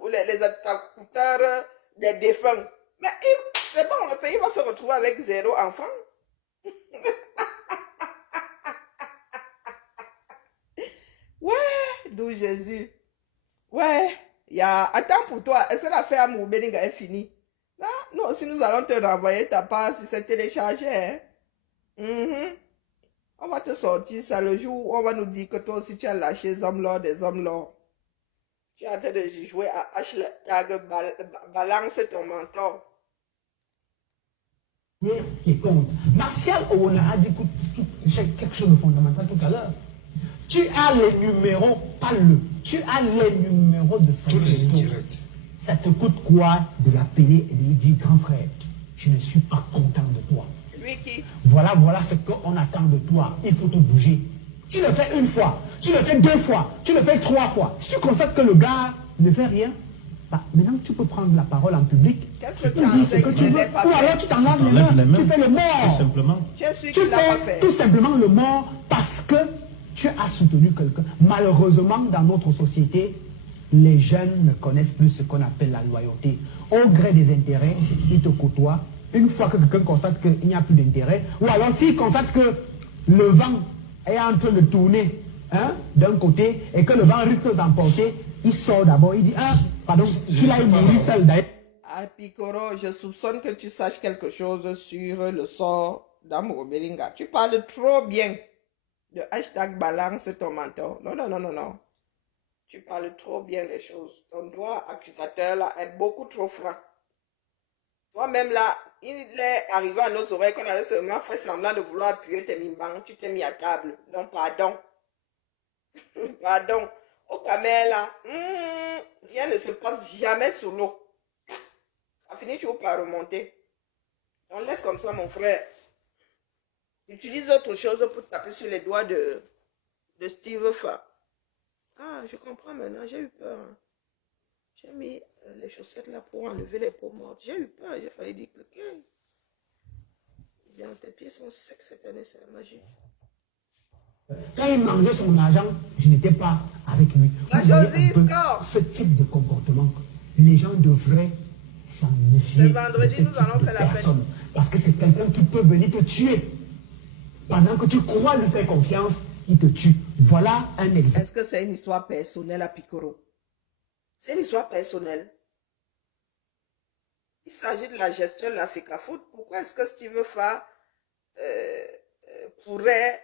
les atalakouteurs des défunts, mais c'est bon, le pays va se retrouver avec 0 enfant. Ouais, d'où Jésus. Ouais, attends pour toi, est-ce que l'affaire à Moubeninga est finie? Là, nous aussi, nous allons te renvoyer ta part si c'est téléchargé. Hein? On va te sortir ça le jour où on va nous dire que toi aussi tu as lâché les hommes là, des hommes là. Tu es en train de jouer à hashtag balance ton mentor. Qui compte. Martial Owona a dit quelque chose de fondamental tout à l'heure. Tu as les numéros, pas tu as les numéros de Tous les lignes directes. Ça te coûte quoi de l'appeler et de lui dire, grand frère, je ne suis pas content de toi. Lui qui? Voilà ce qu'on attend de toi. Il faut te bouger. Tu le fais une fois, tu le fais 2 fois, tu le fais 3 fois. Si tu constates que le gars ne fait rien, bah, maintenant tu peux prendre la parole en public. Qu'est-ce que tu en sais que tu ne l'as pas ou fait? alors tu t'en laves les mains, tu fais le mort. Tout simplement. Tu es sûr qu'il l'a pas fait? Tout simplement le mort parce que tu as soutenu quelqu'un. Malheureusement, dans notre société, les jeunes ne connaissent plus ce qu'on appelle la loyauté. Au gré des intérêts, ils te côtoient. Une fois que quelqu'un constate qu'il n'y a plus d'intérêt, ou alors s'il constate que le vent est en train de tourner d'un côté et que le vent risque d'emporter, il sort d'abord, il dit, pardon, qu'il aille mourir seul d'ailleurs. Ah, Picoro, je soupçonne que tu saches quelque chose sur le sort d'Amour Belinga. Tu parles trop bien de hashtag balance ton mentor. Non. Tu parles trop bien des choses. Ton doigt accusateur là est beaucoup trop franc. Toi-même là, il est arrivé à nos oreilles qu'on avait seulement fait semblant de vouloir appuyer tes mimbangs. Tu t'es mis à table. Donc pardon. Pardon. Au Camer là, rien ne se passe jamais sous l'eau. Ça finit toujours par remonter. On laisse comme ça, mon frère. Utilise autre chose pour taper sur les doigts de Steve Fa. Ah, je comprends maintenant, j'ai eu peur. Hein. J'ai mis les chaussettes là pour enlever les peaux mortes. J'ai eu peur, j'ai failli dire que... Bien, tes pieds sont secs cette année, c'est la magie. Quand il mangeait son argent, je n'étais pas avec lui. La Vous voyez Josie, un peu score. ce type de comportement, les gens devraient s'en méfier. Ce vendredi, nous allons faire la fête. Parce que c'est quelqu'un qui peut venir te tuer. Pendant que tu crois lui faire confiance, il te tue. Voilà un exemple. Est-ce que c'est une histoire personnelle à Picoro? C'est une histoire personnelle. Il s'agit de la gestion de la FECAFOOT. Pourquoi est-ce que Steve Fa pourrait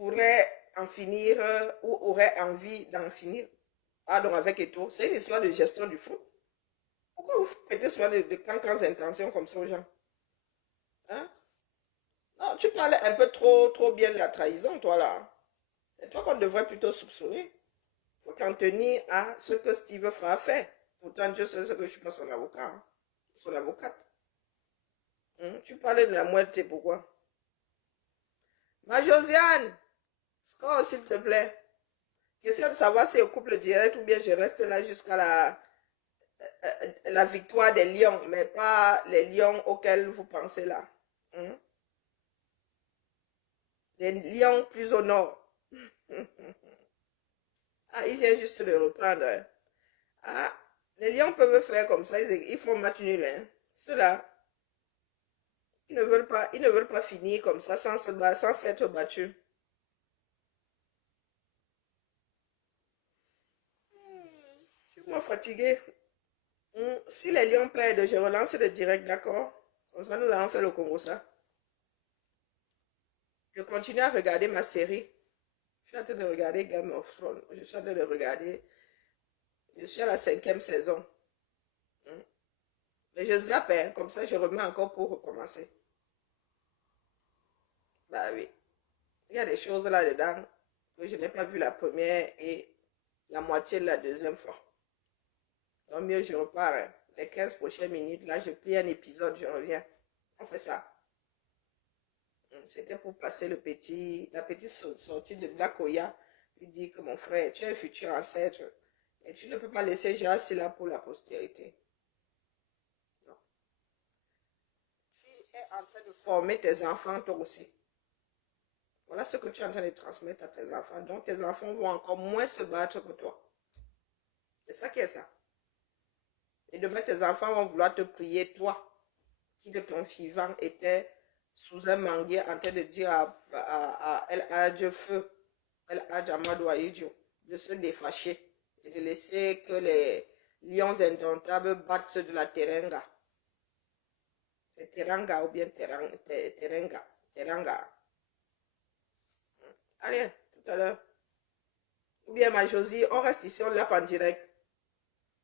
pourrait en finir ou aurait envie d'en finir. Pardon, avec Eto'o. C'est une histoire de gestion du foot. Pourquoi vous prêtez souvent de cancans intentions comme ça aux gens? Hein? Non, tu parles un peu trop bien de la trahison, toi, là. C'est toi qu'on devrait plutôt soupçonner. Il faut t'en tenir à ce que Steve Fra a fait. Pourtant, Dieu sait ce que je ne suis pas son avocat. Hein. Son avocate. Tu parlais de la moitié, pourquoi? Ma Josiane, score, s'il te plaît. Question de savoir si le couple direct ou bien je reste là jusqu'à la victoire des lions, mais pas les lions auxquels vous pensez là. Des lions plus au nord. Ah, il vient juste de reprendre. Hein. Ah, les lions peuvent faire comme ça, ils font match nul. Hein. Ceux-là, ils ne veulent pas finir comme ça sans s'être battus. Je suis moi fatiguée. Si les lions perdent, je relance le direct, d'accord? Comme ça, nous allons faire le Congo, ça. Je continue à regarder ma série. Je suis en train de regarder Game of Thrones. Je suis en train de regarder. Je suis à la 5e saison. Mais je zappe, hein, comme ça, je remets encore pour recommencer. Bah oui. Il y a des choses là-dedans que je n'ai pas vu la première et la moitié de la deuxième fois. Donc mieux, je repars. Hein. Les 15 prochaines minutes, là, je plie un épisode, je reviens. On fait ça. C'était pour passer la petite sortie de Black Oya. Il dit que mon frère, tu es un futur ancêtre. Et tu ne peux pas laisser Jacques là pour la postérité. Non. Tu es en train de former tes enfants, toi aussi. Voilà ce que tu es en train de transmettre à tes enfants. Donc tes enfants vont encore moins se battre que toi. C'est ça qui est ça. Et demain, tes enfants vont vouloir te prier, toi, qui de ton vivant était sous un manguier en train de dire à El Hadj Feu, El Hadj Amadou Ahidjo, de se défâcher et de laisser que les lions indomptables battent ceux de la Teranga. C'est Teranga ou bien Teranga. Teranga. Allez, tout à l'heure. Ou bien ma Josie, on reste ici, on l'appe en direct.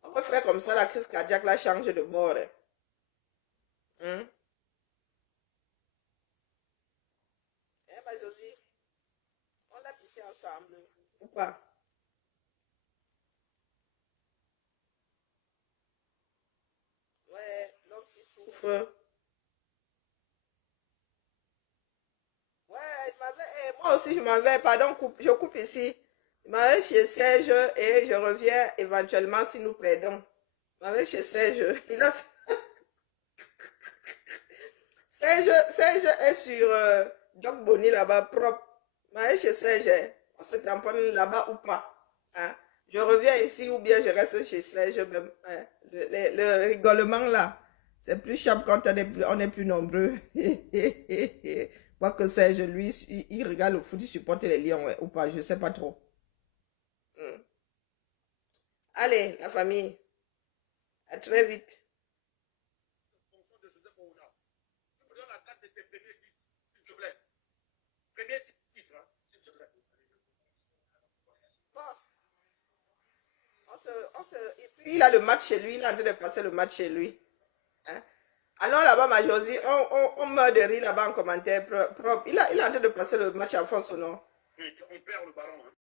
On peut faire comme ça, la crise cardiaque la change de bord. Hein? Ma Josie, on l'a ici ensemble. Ou pas? Ouais, l'homme qui souffre. Ouais, moi aussi je m'en vais, pardon, je coupe ici. Je m'en vais chez Serge et je reviens éventuellement si nous perdons. Je m'en vais chez Serge. Serge est sur Doc Bonnie là-bas, propre. Je m'en vais chez Serge. On se tamponne là-bas ou pas. Hein? Je reviens ici ou bien je reste chez Serge. Même, hein? Le rigolement là, c'est plus charme quand on est plus nombreux. Quoique Serge, lui, il regarde le foot, il supporte les lions ouais, ou pas, je ne sais pas trop. Allez, la famille, à très vite. Et puis il a le match chez lui, il est en train de passer le match chez lui. Hein? Alors là-bas, ma Josie, on meurt de rire là-bas en commentaire propre. Il est en train de passer le match en France ou non? On perd le ballon. Hein.